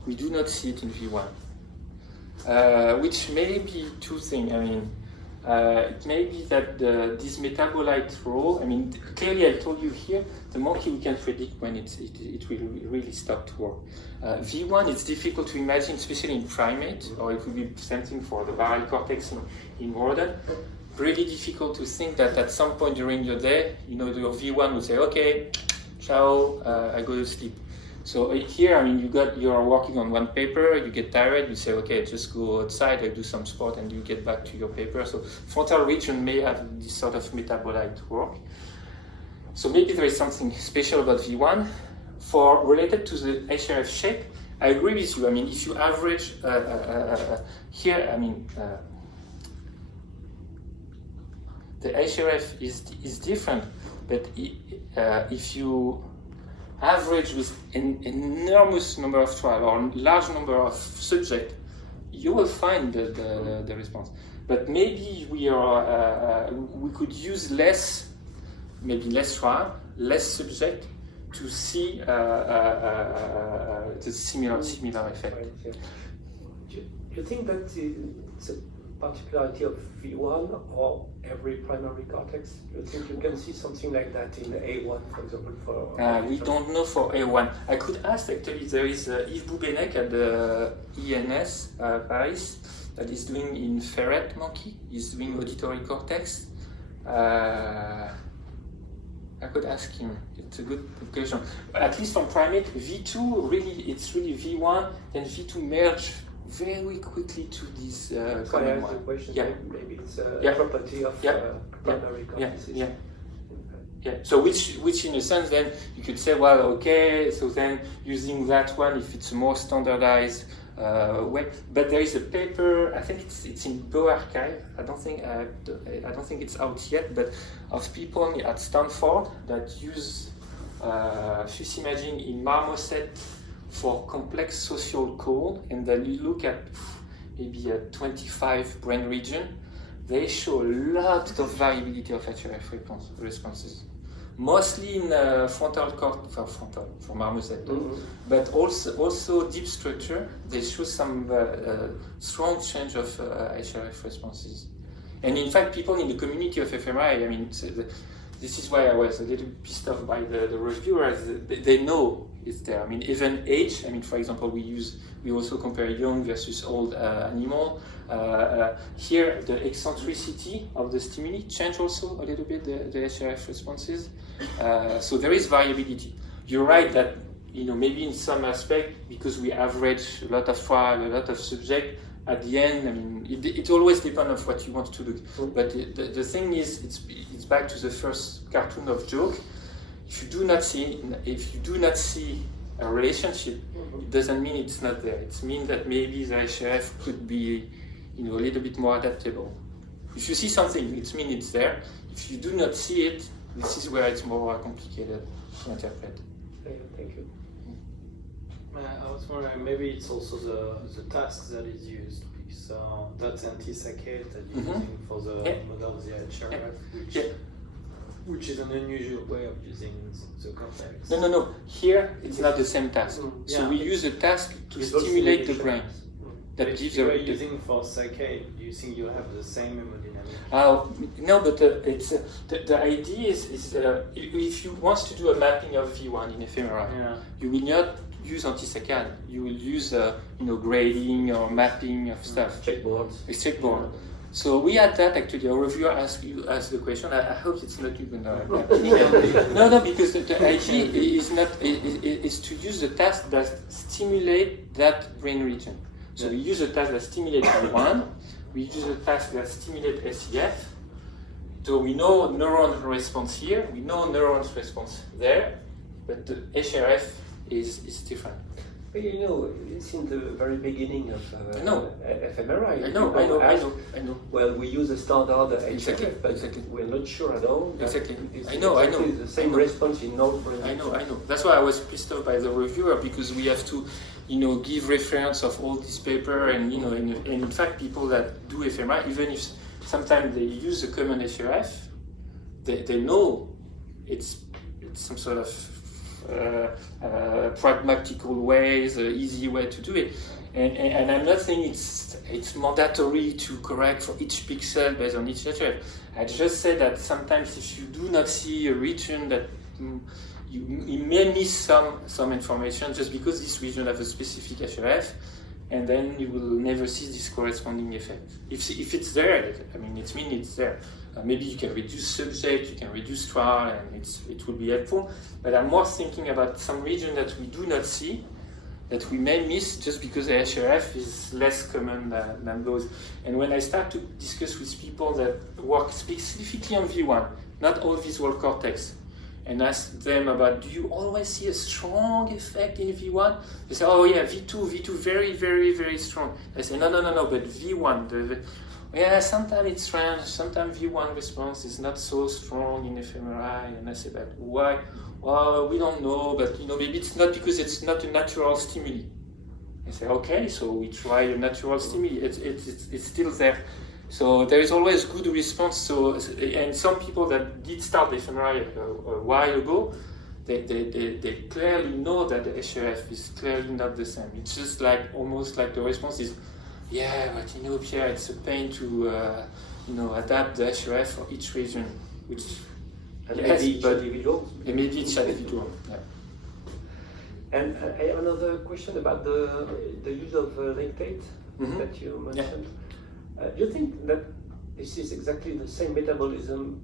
we do not see it in V1, which may be two things. I mean, it may be that this metabolite role, I mean, clearly I told you here, the monkey we can predict when it will really stop to work. V1, it's difficult to imagine, especially in primate, or it would be something for the barrel cortex in rodent. Really difficult to think that at some point during your day, you know, your V1 will say, okay, ciao, I go to sleep. So here, I mean, you are working on one paper, you get tired, you say, okay, just go outside, I do some sport, and you get back to your paper. So frontal region may have this sort of metabolite work. So maybe there is something special about V1. For related to the HRF shape, I agree with you. I mean, if you average here, I mean, the HRF is different, but if you average with an enormous number of trials or large number of subjects, you will find the response. But maybe we could use maybe less trial, less subject to see the similar effect. Right, yeah. Do you think that it's a particularity of V1 or every primary cortex? Do you think you can see something like that in A1, for example? We don't know for A1. I could ask, actually, there is Yves Boubenec at the ENS Paris that is doing in ferret monkey. He's doing auditory cortex. I could ask him. It's a good question. At least from primate, V2 it's really V1, then V2 merge very quickly to this common one. Question. Yeah. Maybe it's a property of primary cortices. Yeah. So which in a sense then you could say, well, okay, so then using that one, if it's a more standardized way. But there is a paper, I think it's in bioarchive. I don't think it's out yet, but of people at Stanford that use FUS imaging in marmoset for complex social code, and then you look at maybe a 25 brain region. They show a lot of variability of HRF responses. Mostly in frontal for marmoset, but also deep structure. They show some strong change of HRF responses. And in fact, people in the community of fMRI, I mean, this is why I was a little pissed off by the reviewers. They know it's there. I mean, even age. I mean, for example, we also compare young versus old animal. Here, the eccentricity of the stimuli change also a little bit the HRF responses. So there is variability. You're right that maybe in some aspect, because we average a lot of trial, a lot of subject, at the end, I mean, it always depends on what you want to do. But the thing is, it's back to the first cartoon of joke. If you do not see a relationship, it doesn't mean it's not there. It means that maybe the HRF could be, a little bit more adaptable. If you see something, it means it's there. If you do not see it, this is where it's more complicated to interpret. Thank you. I was wondering, maybe it's also the task that is used, because that's anti-saccade that you're using for the model of the HRF, which is an unusual way of using the cortex. No. Here, it's not the same task. So we use a task to stimulate the brain. That if gives you are using for saccade, do you think you'll have the same hemodynamic? No, but it's the idea is if you want to do a mapping of V1 in fMRI, you will not use anti-saccade. You will use grading or mapping of stuff. Checkboards. It's checkboard. So we had that actually. A reviewer asked the question. I hope it's not you gonna. No, because the idea is to use the task that stimulate that brain region. So we use a task that stimulates V1. We use a task that stimulates SEF. So we know neuron response here. We know neurons response there, but the HRF is different. But it's in the very beginning of fMRI. I know. Well, we use a standard Exactly. HRF, but we're not sure at all. Exactly. It's I know. the same response in all brain. I know. That's why I was pissed off by the reviewer, because we have to, give reference of all this paper, and and in fact, people that do fMRI, even if sometimes they use the common HRF, they know it's some sort of pragmatical ways, easy way to do it. And I'm not saying it's mandatory to correct for each pixel based on each HRF. I just said that sometimes if you do not see a region that you may miss some information just because this region has a specific HRF. and then you will never see this corresponding effect. If it's there, I mean, it means it's there. Maybe you can reduce subject, you can reduce trial, and it will be helpful. But I'm more thinking about some region that we do not see, that we may miss just because the HRF is less common than those. And when I start to discuss with people that work specifically on V1, not all visual cortex, and ask them about, do you always see a strong effect in V1? They say, oh yeah, V2 very, very, very strong. I say, no, but V1, yeah, sometimes it's strange, sometimes V1 response is not so strong in fMRI, and I say, but why? Well, we don't know, but maybe it's not because it's not a natural stimuli. I say, okay, so we try a natural stimuli, it's still there. So there is always good response. So, and some people that did start the fMRI a while ago, they clearly know that the HRF is clearly not the same. It's just like almost like the response is, yeah, but Pierre, it's a pain to adapt the HRF for each region, which and maybe each individual. Maybe each individual. Yeah. And I have another question about the use of lactate that you mentioned. Yeah. Do you think that this is exactly the same metabolism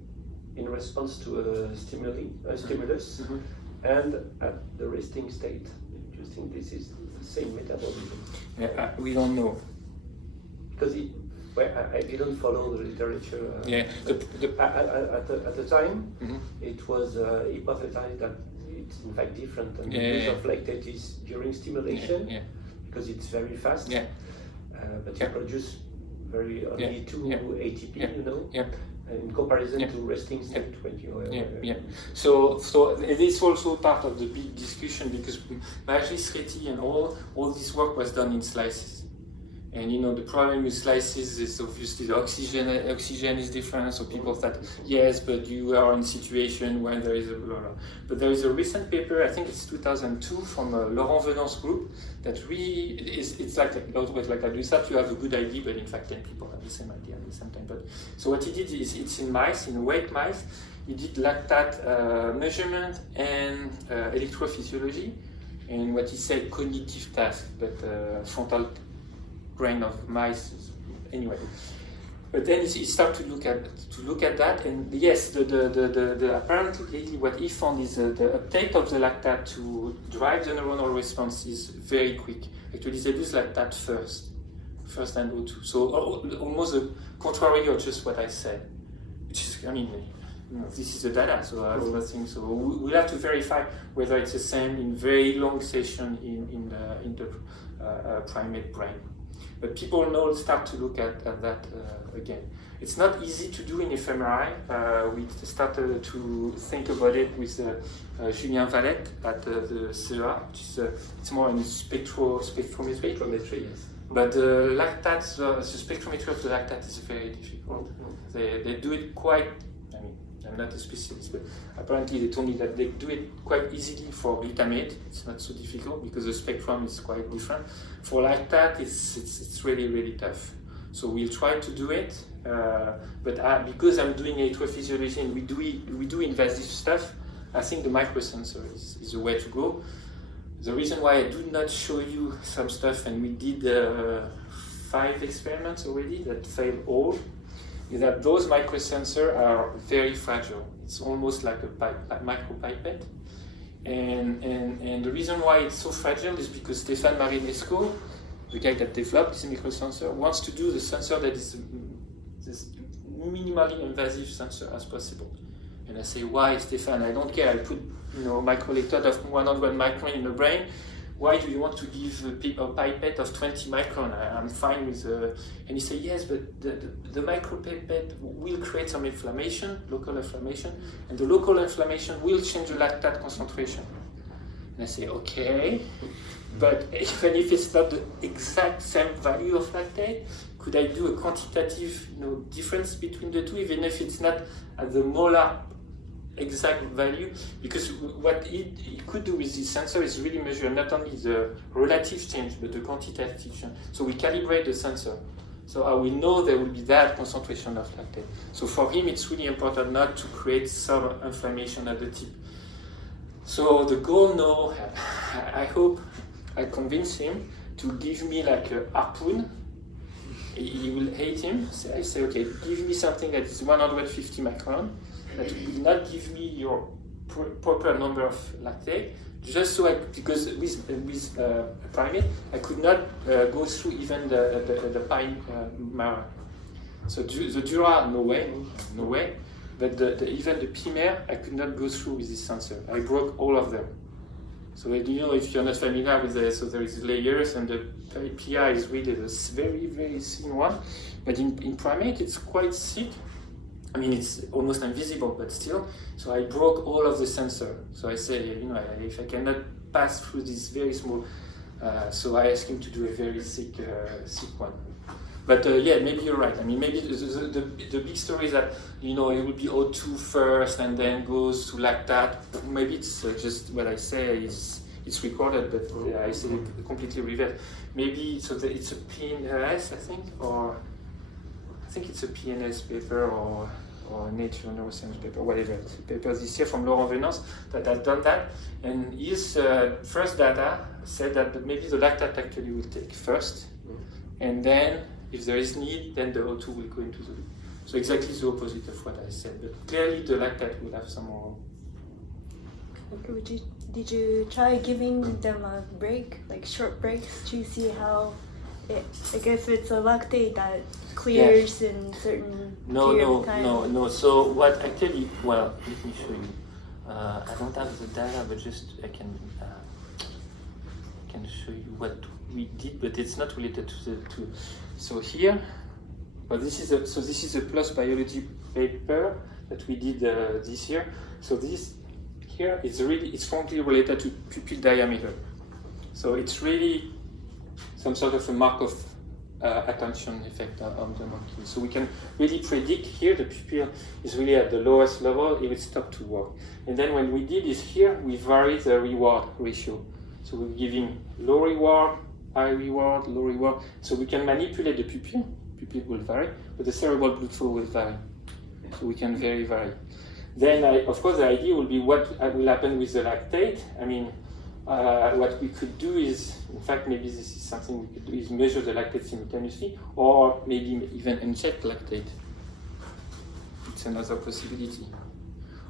in response to a stimulus and at the resting state? Do you think this is the same metabolism? Yeah, we don't know. Because I didn't follow the literature. At the time, it was hypothesized that it's in fact different, and the use of lactate is during stimulation because it's very fast. Yeah. But you produce very only 2 ATP, in comparison to resting state when you. So it is also part of the big discussion because Magis, Reti, and all this work was done in slices. And the problem with slices is obviously the oxygen is different. So people thought, yes, but you are in a situation where there is a blah, blah. But there is a recent paper, I think it's 2002, from Laurent Venant's group that really it's like always like that. We thought you have a good idea, but in fact 10 people have the same idea at the same time. But so what he did is it's in mice, in weight mice. He did lactate measurement and electrophysiology, and what he said cognitive task, but frontal brain of mice anyway. But then he started to look at that, and yes, the apparently what he found is the uptake of the lactate to drive the neuronal response is very quick. Actually, they use lactate first and O2. So almost the contrary of just what I said, which is, I mean, this is the data, so I was nothing. So we'll have to verify whether it's the same in very long session in the primate brain. But people now start to look at that again. It's not easy to do in fMRI. We started to think about it with Julien Valette at the CEA, which is it's more in spectrometry. Spectrometry, yes. But the lactate, the spectrometry of the lactate is very difficult. They do it quite. I mean, I'm not a specialist, but apparently they told me that they do it quite easily for glutamate. It's not so difficult because the spectrum is quite different. For lactate, it's really, really tough. So we'll try to do it, but because I'm doing electrophysiology and we do invasive stuff, I think the microsensor is the way to go. The reason why I do not show you some stuff, and we did 5 experiments already that failed all, is that those microsensors are very fragile. It's almost like a micropipette. And the reason why it's so fragile is because Stéphane Marinesco, the guy that developed this microsensor, wants to do the sensor that is this minimally invasive sensor as possible. And I say, why, Stéphane? I don't care. I put microelectrode of 100 micron in the brain. Why do you want to give a pipette of 20 micron? I'm fine with and he said, yes, but the micropipette will create some inflammation, local inflammation, and the local inflammation will change the lactate concentration. And I say, okay, but even if it's not the exact same value of lactate, could I do a quantitative difference between the two, even if it's not at the molar exact value? Because what it could do with this sensor is really measure not only the relative change but the quantitative change. So we calibrate the sensor, so I will know there will be that concentration of lactate. So for him it's really important not to create some inflammation at the tip. So the goal now, I hope I convince him to give me like a harpoon, he will hate him. So I say, okay, give me something that is 150 micron, that will not give me your proper number of lactate, just so because with a primate, I could not go through even the pine marrow. So the dura, no way. But even the Pierre, I could not go through with this sensor. I broke all of them. So if you're not familiar with this, so there is layers, and the PI is really this very, very thin one. But in primate, it's quite thick. I mean, it's almost invisible, but still. So I broke all of the sensor. So I say, if I cannot pass through this very small, so I asked him to do a very thick one. But yeah, maybe you're right. I mean, maybe the big story is that, it will be O2 first and then goes to lactate. Maybe it's just what I say is it's recorded, but I say it completely reversed. Maybe it's a PNS, I think, or I think it's a PNS paper or Nature Neuroscience paper, whatever. It's a paper this year from Laurent Venance that has done that. And his first data said that maybe the lactate actually will take first, and then if there is need, then the O2 will go into the loop. So exactly the opposite of what I said, but clearly the lactate will have some more. Okay, did you try giving them a break, like short breaks, to see how like if it's a lactate that clears in certain period of time? No. So what actually, well, let me show you. I don't have the data, but just I can show you what we did, but it's not related to the two. So here, well, this is a PLOS biology paper that we did this year. So this here is it's strongly related to pupil diameter. So it's really some sort of a mark of attention effect on the monkey. So we can really predict here the pupil is really at the lowest level, it will stop to work. And then when we did this here, we vary the reward ratio. So we're giving low reward, high reward, low reward. So we can manipulate the pupil. Pupil will vary, but the cerebral blood flow will vary. So we can vary. Then, of course, the idea will be what will happen with the lactate. I mean, what we could do is, in fact, maybe this is something we could do, is measure the lactate simultaneously, or maybe even inject lactate. It's another possibility.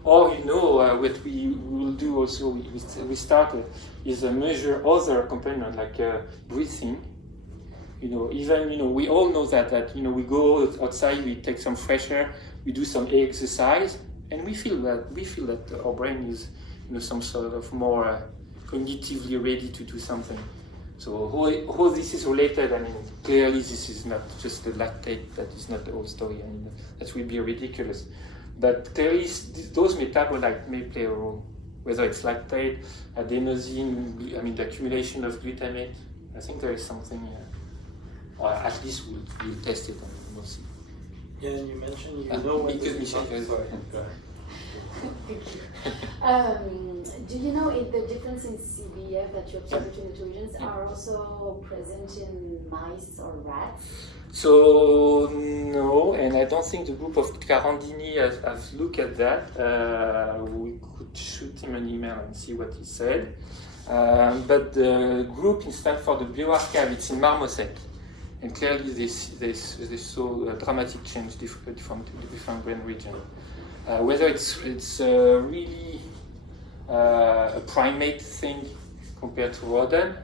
Or, what we will do also, we started, is measure other components like breathing. We all know that we go outside, we take some fresh air, we do some exercise, and we feel that our brain is, some sort of more cognitively ready to do something. So how this is related, I mean, clearly this is not just the lactate, that is not the whole story. I mean, that would be ridiculous. But clearly those metabolites may play a role, whether it's lactate, adenosine, I mean, the accumulation of glutamate. I think there is something, or at least we'll test it and we'll see. Yeah, and you mentioned when Michel, sorry. Go ahead. Do you know if the difference in CBF that you observe between the two regions are also present in mice or rats? So no, and I don't think the group of Carandini has looked at that. We could shoot him an email and see what he said. But the group in Stanford, the bioarchive, it's in marmoset. And clearly they saw a dramatic change from different brain regions. Whether it's really a primate thing compared to rodent,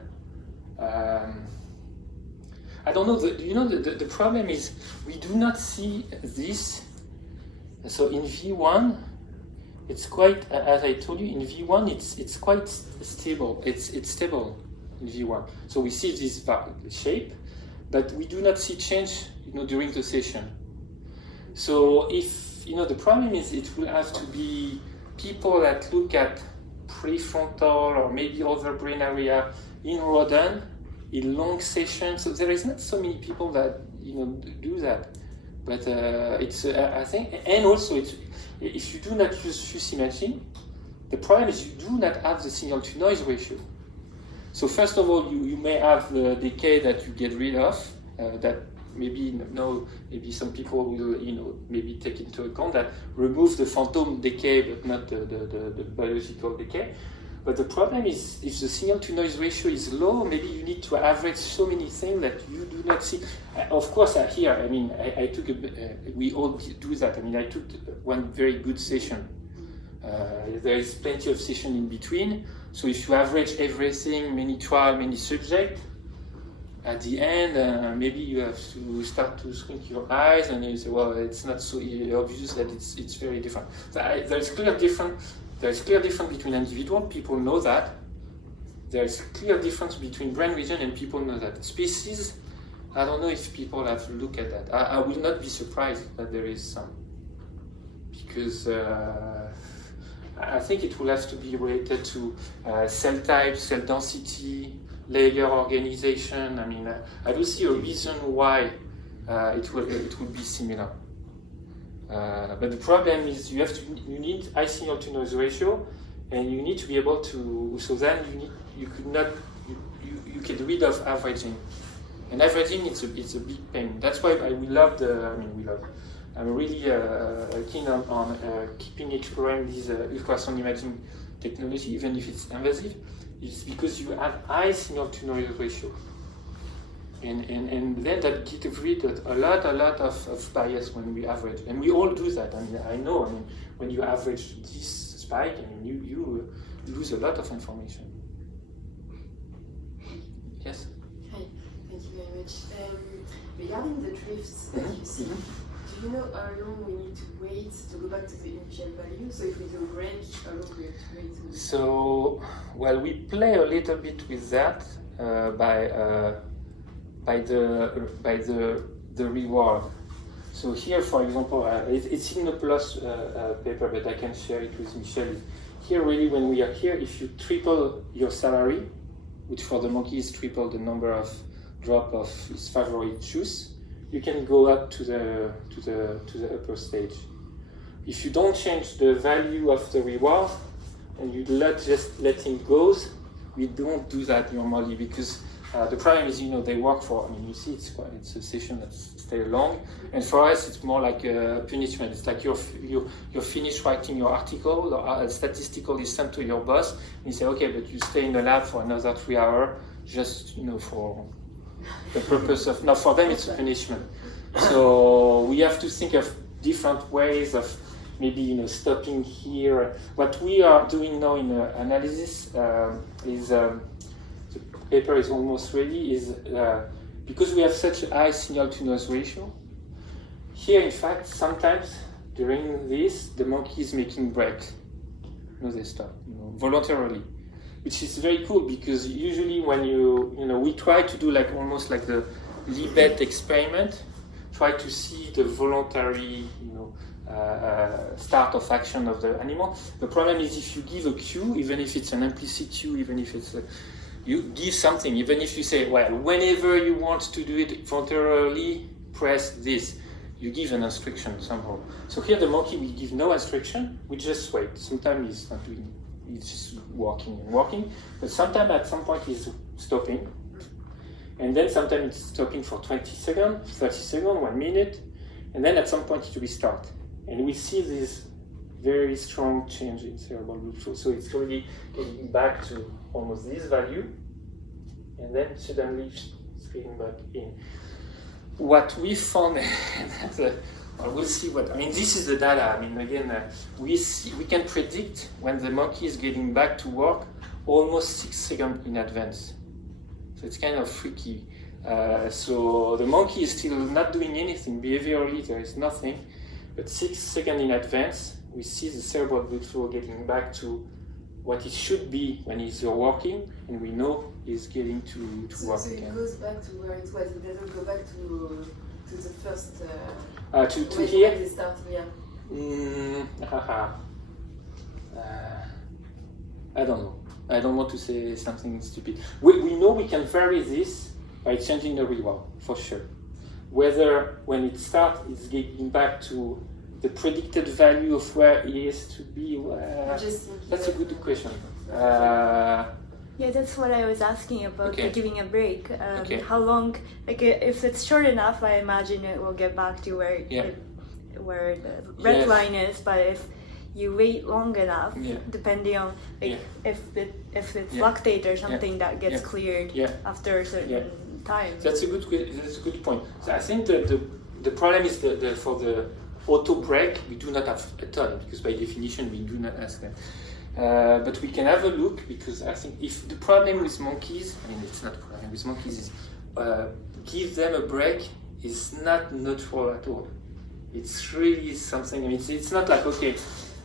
I don't know. The problem is we do not see this. So in V1, it's quite, as I told you, in V1 it's quite stable. It's stable in V1. So we see this shape, but we do not see change, during the session. So if the problem is it will have to be people that look at prefrontal or maybe other brain area in rodent in long sessions. So there is not so many people that do that. But it's I think, and also if you do not use FUS imaging, the problem is you do not have the signal to noise ratio. So first of all, you may have the decay that you get rid of, that maybe some people will maybe take into account that remove the phantom decay but not the biological decay. But the problem is, if the signal to noise ratio is low, maybe you need to average so many things that you do not see. Of course, here, I mean, I took we all do that. I mean, I took one very good session. There is plenty of session in between. So if you average everything, many trial, many subject, at the end, maybe you have to start to squint your eyes, and you say, well, it's not so obvious that it's very different. So there's clear difference between individual. People know that. There's clear difference between brain region, and people know that. Species, I don't know if people have looked at that. I will not be surprised that there is some, because I think it will have to be related to cell type, cell density, layer organization. I mean, I don't see a reason why it would be similar. But the problem is you need high signal to noise ratio, and you need to be able to. So then you get rid of averaging, and averaging it's a big pain. That's why I'm really keen on keeping exploring this ultrasound imaging technology, even if it's invasive. It's because you have high signal to noise ratio. And then that gets rid of a lot of bias when we average. And we all do that. I mean, when you average this spike, I mean, you lose a lot of information. Yes? Hi, thank you very much. Regarding the drifts that you see, do you know how long we need to wait to go back to the initial value? So if we do a break, how long we have to wait? So, well, we play a little bit with that by the reward. So here, for example, it's in the PLOS paper, but I can share it with Michel. Here, really, when we are here, if you triple your salary, which for the monkey is triple the number of drop of his favorite juice, you can go up to the upper stage. If you don't change the value of the reward and you just let him go, we don't do that normally, because the problem is, they work for. I mean, you see, it's a session that stays long, and for us, it's more like a punishment. It's like you're finished writing your article, or statistical is sent to your boss, and you say, okay, but you stay in the lab for another 3 hours, just for the purpose of. Now, for them, it's a punishment. So we have to think of different ways of maybe stopping here. What we are doing now in analysis is. The paper is almost ready, is because we have such a high signal to noise ratio. Here, in fact, sometimes during this, the monkey is making breaks. They stop, voluntarily, which is very cool, because usually when we try to do almost like the Libet experiment, try to see the voluntary, start of action of the animal. The problem is if you give a cue, even if it's an implicit cue, even if it's you give something, even if you say, well, whenever you want to do it voluntarily, press this. You give an instruction somehow. So here the monkey will give no instruction, we just wait. Sometimes he's not doing it, he's just walking and walking, but sometimes at some point he's stopping. And then sometimes it's stopping for 20 seconds, 30 seconds, 1 minute, and then at some point it restarts. And we see this very strong change in cerebral blood flow. So it's already getting back to almost this value, and then suddenly it's getting back in. What we found, we'll see what, this is the data. Again, we can predict when the monkey is getting back to work almost 6 seconds in advance. So it's kind of freaky. So the monkey is still not doing anything. Behaviorally, there is nothing. But 6 seconds in advance, we see the cerebral blood flow getting back to what it should be when he's working, and we know he's getting to work again. So it goes back to where it was. It doesn't go back to the first. To here. When they start, yeah. I don't know. I don't want to say something stupid. We know we can vary this by changing the reward, for sure. Whether when it starts, it's getting back to the predicted value of where it is to be, that's a good question. Yeah, that's what I was asking about, okay. Giving a break. Okay. How long, if it's short enough, I imagine it will get back to where the red line is, but if you wait long enough, Yeah. depending on like Yeah. if it's Yeah. lactate or something that gets Yeah. cleared Yeah. after a certain time. That's a good point. So I think that the problem is for the auto brake we do not have a ton, because by definition we do not ask them. But we can have a look, because I think if the problem with monkeys, I mean it's not a problem with monkeys, is give them a break is not neutral at all. It's really something. I mean, it's not like, okay,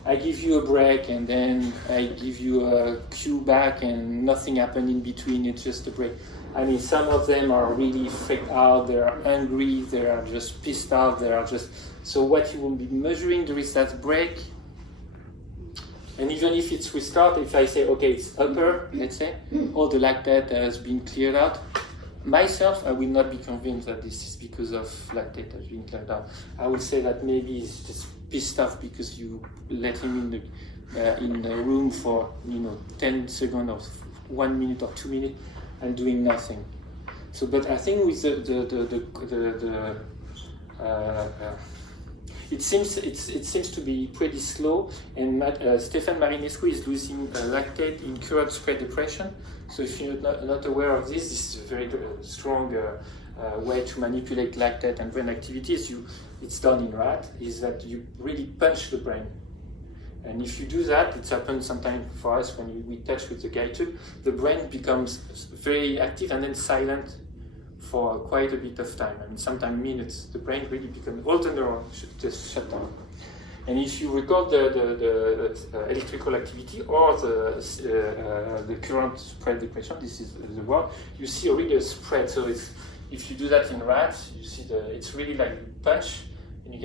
I give you a break and then I give you a cue back and nothing happened in between. It's just a break. I mean, some of them are really freaked out. They are angry. They are just pissed out. They are just. So what you will be measuring there is that break. And even if it's restart, if I say, okay, it's upper, let's say, all the lactate has been cleared out, myself, I will not be convinced that this is because of lactate has been cleared out. I would say that maybe he's just pissed off because you let him in the room for 10 seconds or 1 minute or 2 minutes and doing nothing. So, but I think with it seems to be pretty slow, and Stefan Marinescu is losing lactate in current spread depression. So if you're not aware of this is a very strong way to manipulate lactate and brain activities. It's done in rat, is that you really punch the brain. And if you do that, it's happened sometimes for us when we touch with the guide tube, the brain becomes very active and then silent for quite a bit of time. I mean, sometimes minutes. The brain really becomes, all the neurons just shut down. And if you record the electrical activity or the current spread depression, this is the word, you see really a spread. So if you do that in rats, you see it's really like you punch and you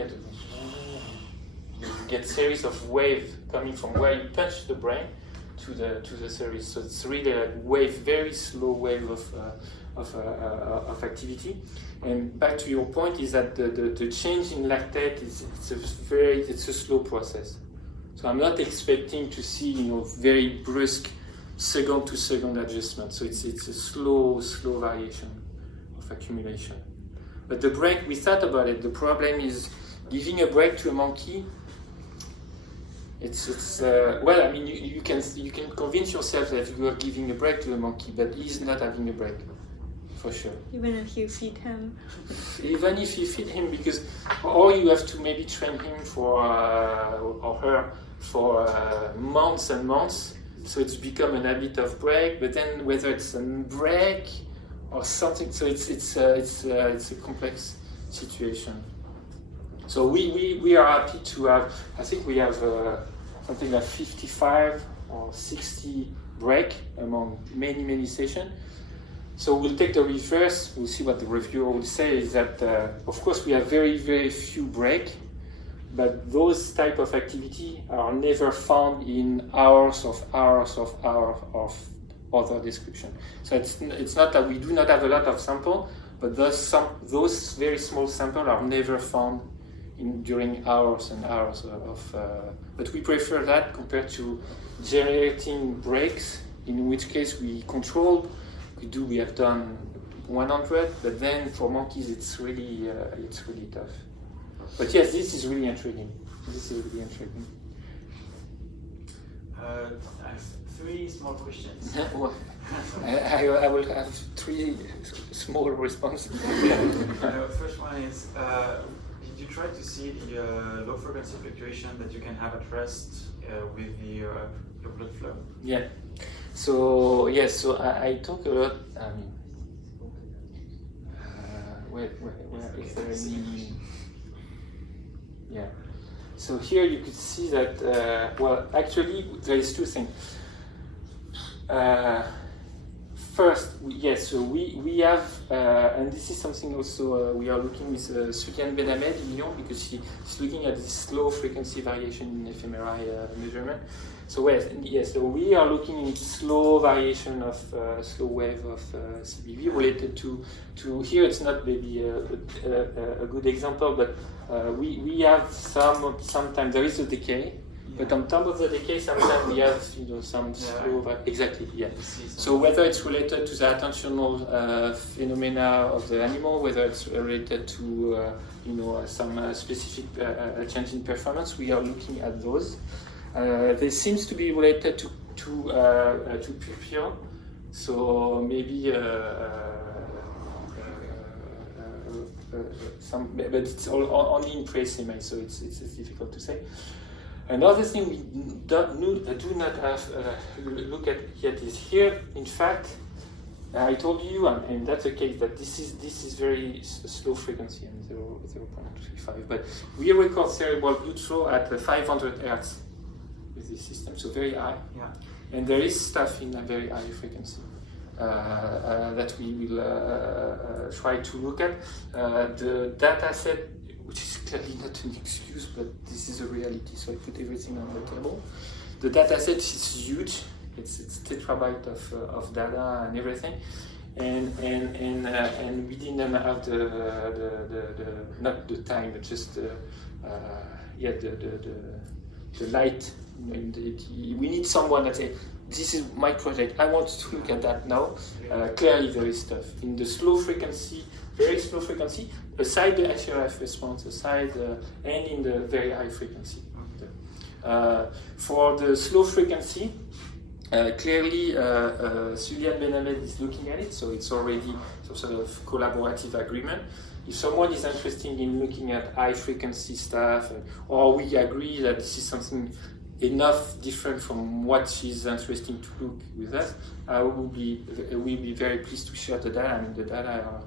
get series of waves coming from where you punch the brain to the series. So it's really a wave, very slow wave of activity. And back to your point is that the change in lactate it's a slow process. So I'm not expecting to see very brusque second to second adjustment. So it's a slow variation of accumulation. But the break, we thought about it. The problem is giving a break to a monkey. Well, I mean, you can convince yourself that you are giving a break to a monkey, but he's not having a break, for sure. Even if you feed him. Even if you feed him, because or you have to maybe train him for or her for months and months, so it's become an habit of break. But then whether it's a break or something, so it's a complex situation. So we are happy to have, I think we have something like 55 or 60 break among many sessions. So we'll take the reverse, we'll see what the reviewer will say, is that of course we have very few break, but those type of activity are never found in hours of other description. So it's not that we do not have a lot of sample, but those very small samples are never found during hours and hours of. But we prefer that compared to generating breaks, in which case we control. We have done 100, but then for monkeys it's really tough. But yes, this is really intriguing. I have 3 small questions. Well, I will have 3 small responses. First one is, did you try to see the low frequency fluctuation that you can have at rest with your blood flow? Yeah. So yes, so I talk a lot. I mean, where is there any? Yeah. So here you could see that. Well, actually, there is 2 things. First, yes. So we have, and this is something also we are looking with Soufiane Benhamed in Lyon, because she's looking at this slow frequency variation in fMRI measurement. So yes, so we are looking at slow variation of slow wave of CBV related to here. It's not maybe a good example, but we have sometimes there is a decay, But on top of the decay, sometimes we have some slow. Exactly, yeah. So whether it's related to the attentional phenomena of the animal, whether it's related to some specific change in performance, we are looking at those. They seems to be related to pupil. So maybe some, but it's only in pre-SMA, so it's difficult to say. Another thing we do not have look at yet is here. In fact, I told you, and that's the case, that this is very slow frequency, and 0.35. But we record cerebral blood flow at 500 Hertz with this system, so very high. Yeah. And there is stuff in a very high frequency that we will try to look at. The data set, which is clearly not an excuse, but this is a reality, so I put everything on the table. The data set is huge. It's terabyte of data and everything, and we didn't have the not the time, but just the light. We need someone that say, this is my project, I want to look at that now. Clearly there is stuff in the slow frequency, very slow frequency, aside the HRF response, aside and in the very high frequency. For the slow frequency, clearly Sulian Benamed is looking at it, so it's already some sort of collaborative agreement. If someone is interested in looking at high frequency stuff, or we agree that this is something enough different from what she's interested to look with us, we'll be very pleased to share the data. I mean, the data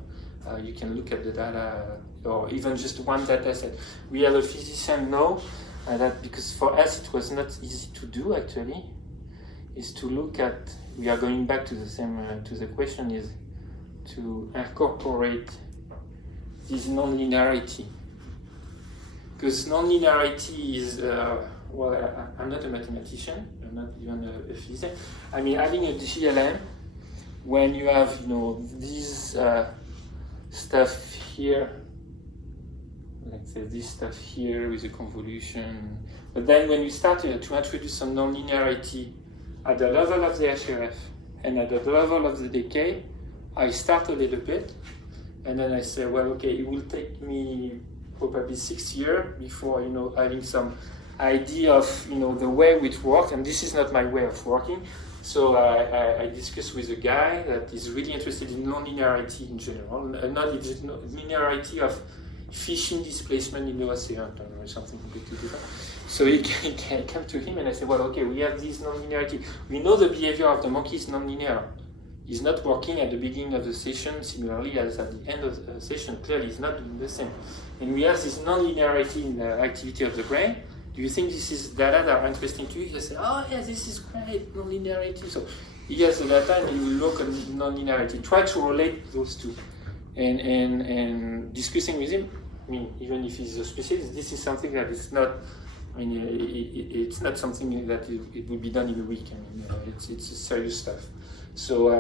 you can look at the data, or even just one data set. We have a physician now that, because for us it was not easy to do actually, is to look at, we are going back to the same, to the question is to incorporate this non-linearity. Because non-linearity is, well, I'm not a mathematician, I'm not even a physician. I mean, having a GLM, when you have, this stuff here, let's say this stuff here with a convolution, but then when you start to introduce some non-linearity at the level of the HRF and at the level of the decay, I start a little bit, and then I say, well, okay, it will take me probably 6 years before, having some idea of, the way it works, and this is not my way of working. So I discussed with a guy that is really interested in non-linearity in general, not linearity of fishing displacement in the ocean or something completely different. So he came to him and I said, well, okay, we have this non-linearity. We know the behavior of the monkey is non-linear. He's not working at the beginning of the session similarly as at the end of the session. Clearly, he's not doing the same. And we have this non-linearity in the activity of the brain. Do you think this is data that are interesting to you? You say, oh, yeah, this is great, non-linearity. So he has the data and he will look at non-linearity. Try to relate those two. And discussing with him, I mean, even if he's a specialist, this is something that is not, I mean, it's not something that it will be done in a week. I mean, it's serious stuff. So,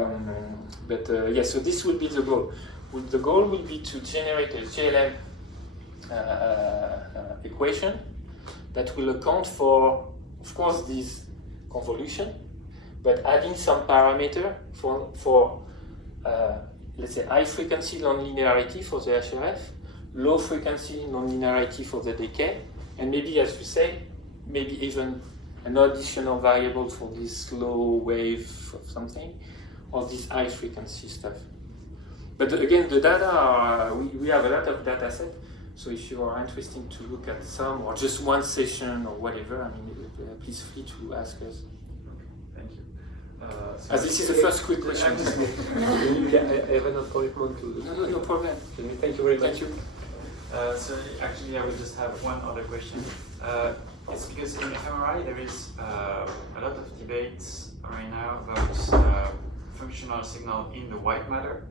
yeah, so this will be the goal. The goal will be to generate a GLM equation that will account for, of course, this convolution, but adding some parameter for let's say, high frequency non-linearity for the HRF, low frequency non-linearity for the decay, and maybe, as you say, maybe even an additional variable for this slow wave of something, or this high frequency stuff. But again, the data are, we have a lot of data set, so if you are interested to look at some, or just one session, or whatever, I mean, please feel free to ask us. Thank you. As this is the first quick question. I have an appointment to do. No problem. Thank you very much. Thank you. So actually, I would just have one other question. It's because in fMRI there is a lot of debates right now about functional signal in the white matter,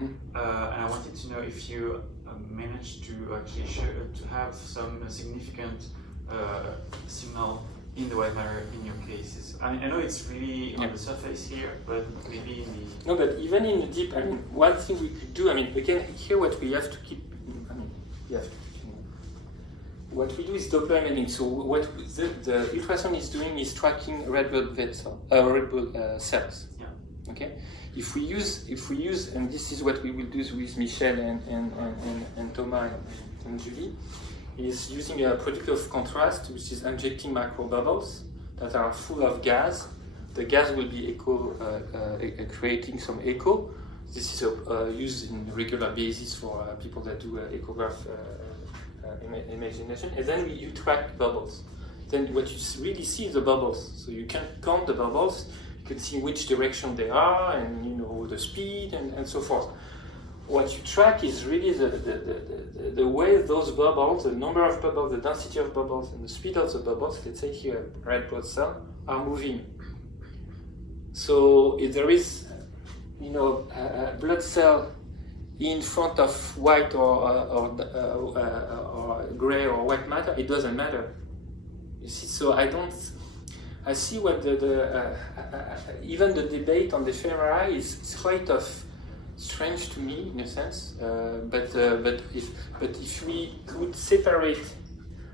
and I wanted to know if you managed to actually to have some significant signal in the white matter in your cases. I mean, I know it's really on the surface here, but maybe in the... No, but even in the deep, I mean, one thing we could do, I mean, again, here what we have to keep, I mean, you have to keep, what we do is Doppler imaging. So what the ultrasound is doing is tracking red blood cells. Yeah. Okay. If we use, and this is what we will do with Michel and Thomas and Julie, is using a product of contrast, which is injecting microbubbles that are full of gas. The gas will be creating some echo. This is used in regular basis for people that do echograph imagination. And then you track bubbles. Then what you really see is the bubbles. So you can count the bubbles. You can see which direction they are, and you know the speed and so forth. What you track is really the way those bubbles, the number of bubbles, the density of bubbles, and the speed of the bubbles, let's say here, red blood cell, are moving. So if there is, you know, a blood cell in front of white or gray or white matter, it doesn't matter. You see, so I see what even the debate on the fMRI is quite of strange to me in a sense. But if we could separate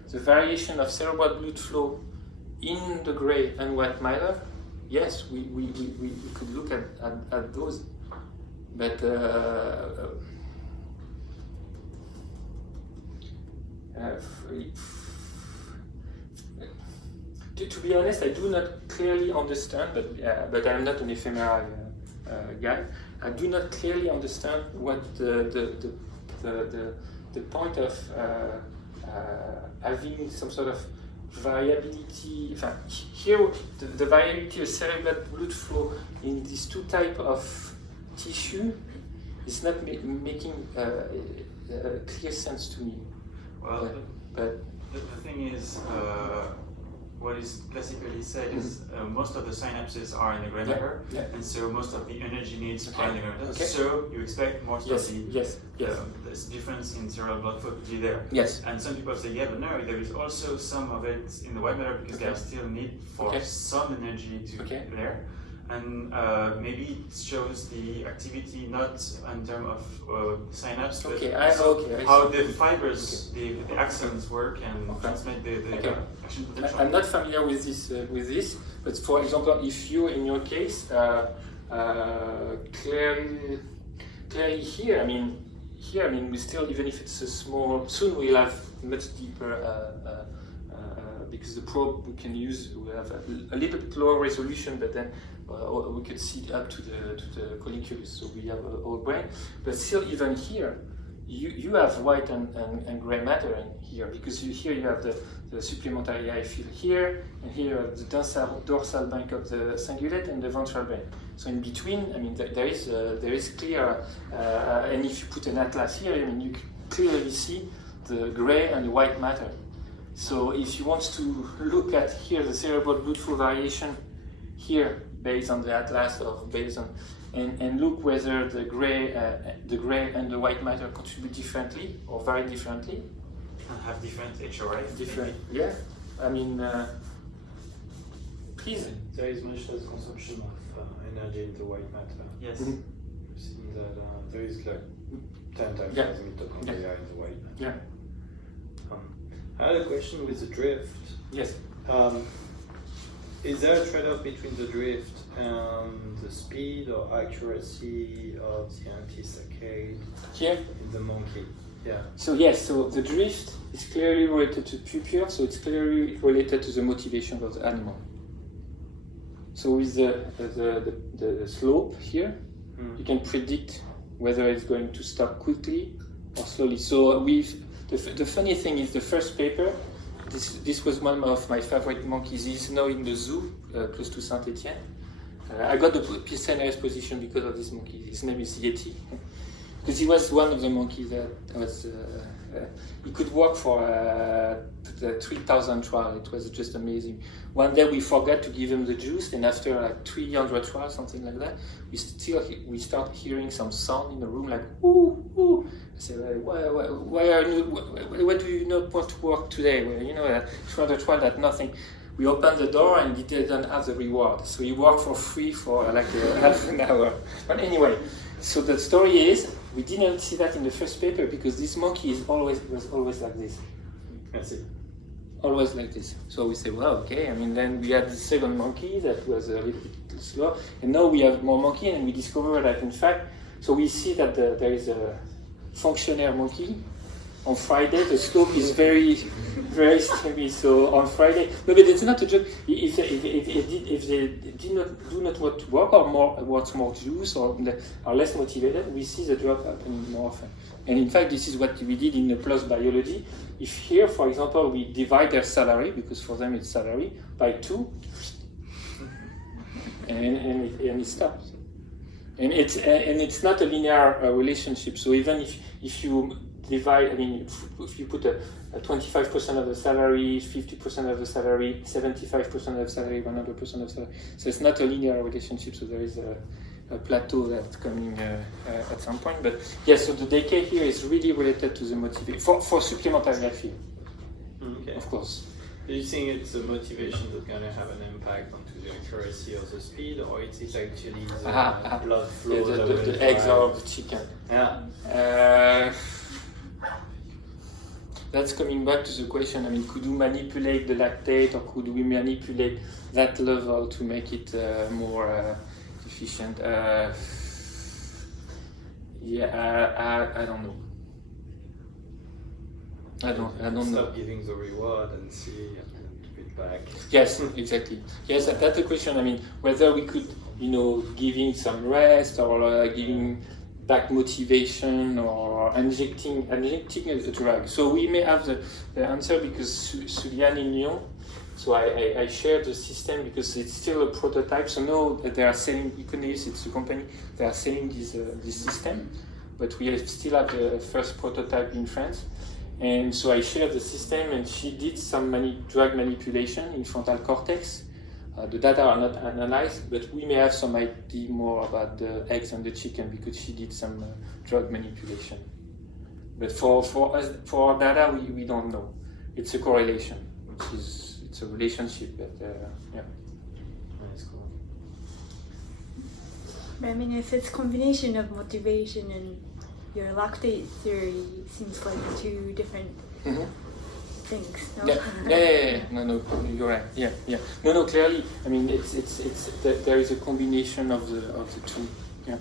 the variation of cerebral blood flow in the gray and white matter, yes, we could look at those. But to be honest, I do not clearly understand, but I'm not an fMRI guy. I do not clearly understand what the point of having some sort of variability. Here, the variability of cerebral blood flow in these two types of tissue is not making clear sense to me. Well, but the thing is, what is classically said is most of the synapses are in the gray matter, and so most of the energy needs are in the gray matter. Okay. So you expect most of the difference in cerebral blood flow to be there. Yes. And some people say, yeah, but no, there is also some of it in the white matter because there still need for some energy to be there. And maybe it shows the activity not in terms of synapse, but how the fibers, the axons work and transmit the action potential. I'm not familiar with this, but for example, if you, in your case, clearly here, we still, even if it's a small, soon we'll have much deeper. Because the probe we can use, we have a little bit lower resolution, but then we can see up to the colliculus, so we have a whole brain. But still, even here, you have white and gray matter in here, because here you have the supplementary eye field here, and here you have the dorsal bank of the cingulate and the ventral brain. So in between, there is clear, and if you put an atlas here, you can clearly see the gray and the white matter. So if you want to look at here the cerebral blood flow variation here based on the atlas or based on and look whether the gray and the white matter contribute differently or very differently. And have different HRA. Different, yeah. Please. There is much less consumption of energy in the white matter. Yes. We've seen that there is like 10 times less mitochondria in the white matter. Yeah. I had a question with the drift. Yes. Is there a trade-off between the drift and the speed or accuracy of the anti-saccade here in the monkey? Yeah. So yes, so the drift is clearly related to pupil, so it's clearly related to the motivation of the animal. So with the slope here, you can predict whether it's going to stop quickly or slowly. So the funny thing is the first paper, this was one of my favorite monkeys. He's now in the zoo close to Saint-Etienne. I got the PCNRS position because of this monkey. His name is Yeti. Because he was one of the monkeys that was, he could walk for the 3,000 trial. It was just amazing. One day we forgot to give him the juice, and after like 300 trials, something like that, we start hearing some sound in the room, like ooh, ooh. I said, why do you not want to work today? Well, 300 trial, that nothing. We opened the door and he didn't have the reward, so he worked for free for like half an hour. But anyway, so the story is we didn't see that in the first paper because this monkey was always like this. Merci. Always like this. So we say, well, okay. I mean, then we had the second monkey that was a little bit slower, and now we have more monkey, and we discover that in fact, so we see that there is a fonctionnaire monkey. On Friday, the slope is very, very steady. So on Friday, no, but it's not a joke. If they do not want to work or want more juice or are less motivated, we see the drop happening more often. And in fact, this is what we did in the PLOS biology. If here, for example, we divide their salary, because for them it's salary, by 2, and it stops. And it's not a linear relationship. So even if you divide, I mean, if you put a 25% of the salary, 50% of the salary, 75% of the salary, 100% of the salary, so it's not a linear relationship. So there is a plateau that's coming at some point. But yes, so the decay here is really related to the motivation for supplementary graphy. Okay. Of course. Do you think it's the motivation that's going to have an impact onto the accuracy of the speed, or it's actually the blood flow? The eggs of the chicken. Yeah. That's coming back to the question. I mean, could we manipulate the lactate, or could we manipulate that level to make it more efficient? I don't know. I don't know. Stop giving the reward and see and give it back. Yes, exactly. Yes, that's the question. I mean, whether we could, giving some rest or giving back motivation or injecting a drug. So we may have the answer because Sulian in Lyon. So I shared the system because it's still a prototype. So now that they are selling, Econeus, it's a company, they are selling this system, but we still have the first prototype in France. And so I shared the system, and she did some drug manipulation in frontal cortex. The data are not analyzed, but we may have some idea more about the eggs and the chicken because she did some drug manipulation. But for our data, we don't know. It's a correlation, it's a relationship. But yeah. That's cool. I mean, if it's combination of motivation and your lactate theory, seems like 2 different things. No? Yeah. No, you're right. Yeah. No, clearly. I mean, it's there is a combination of the 2. Yeah.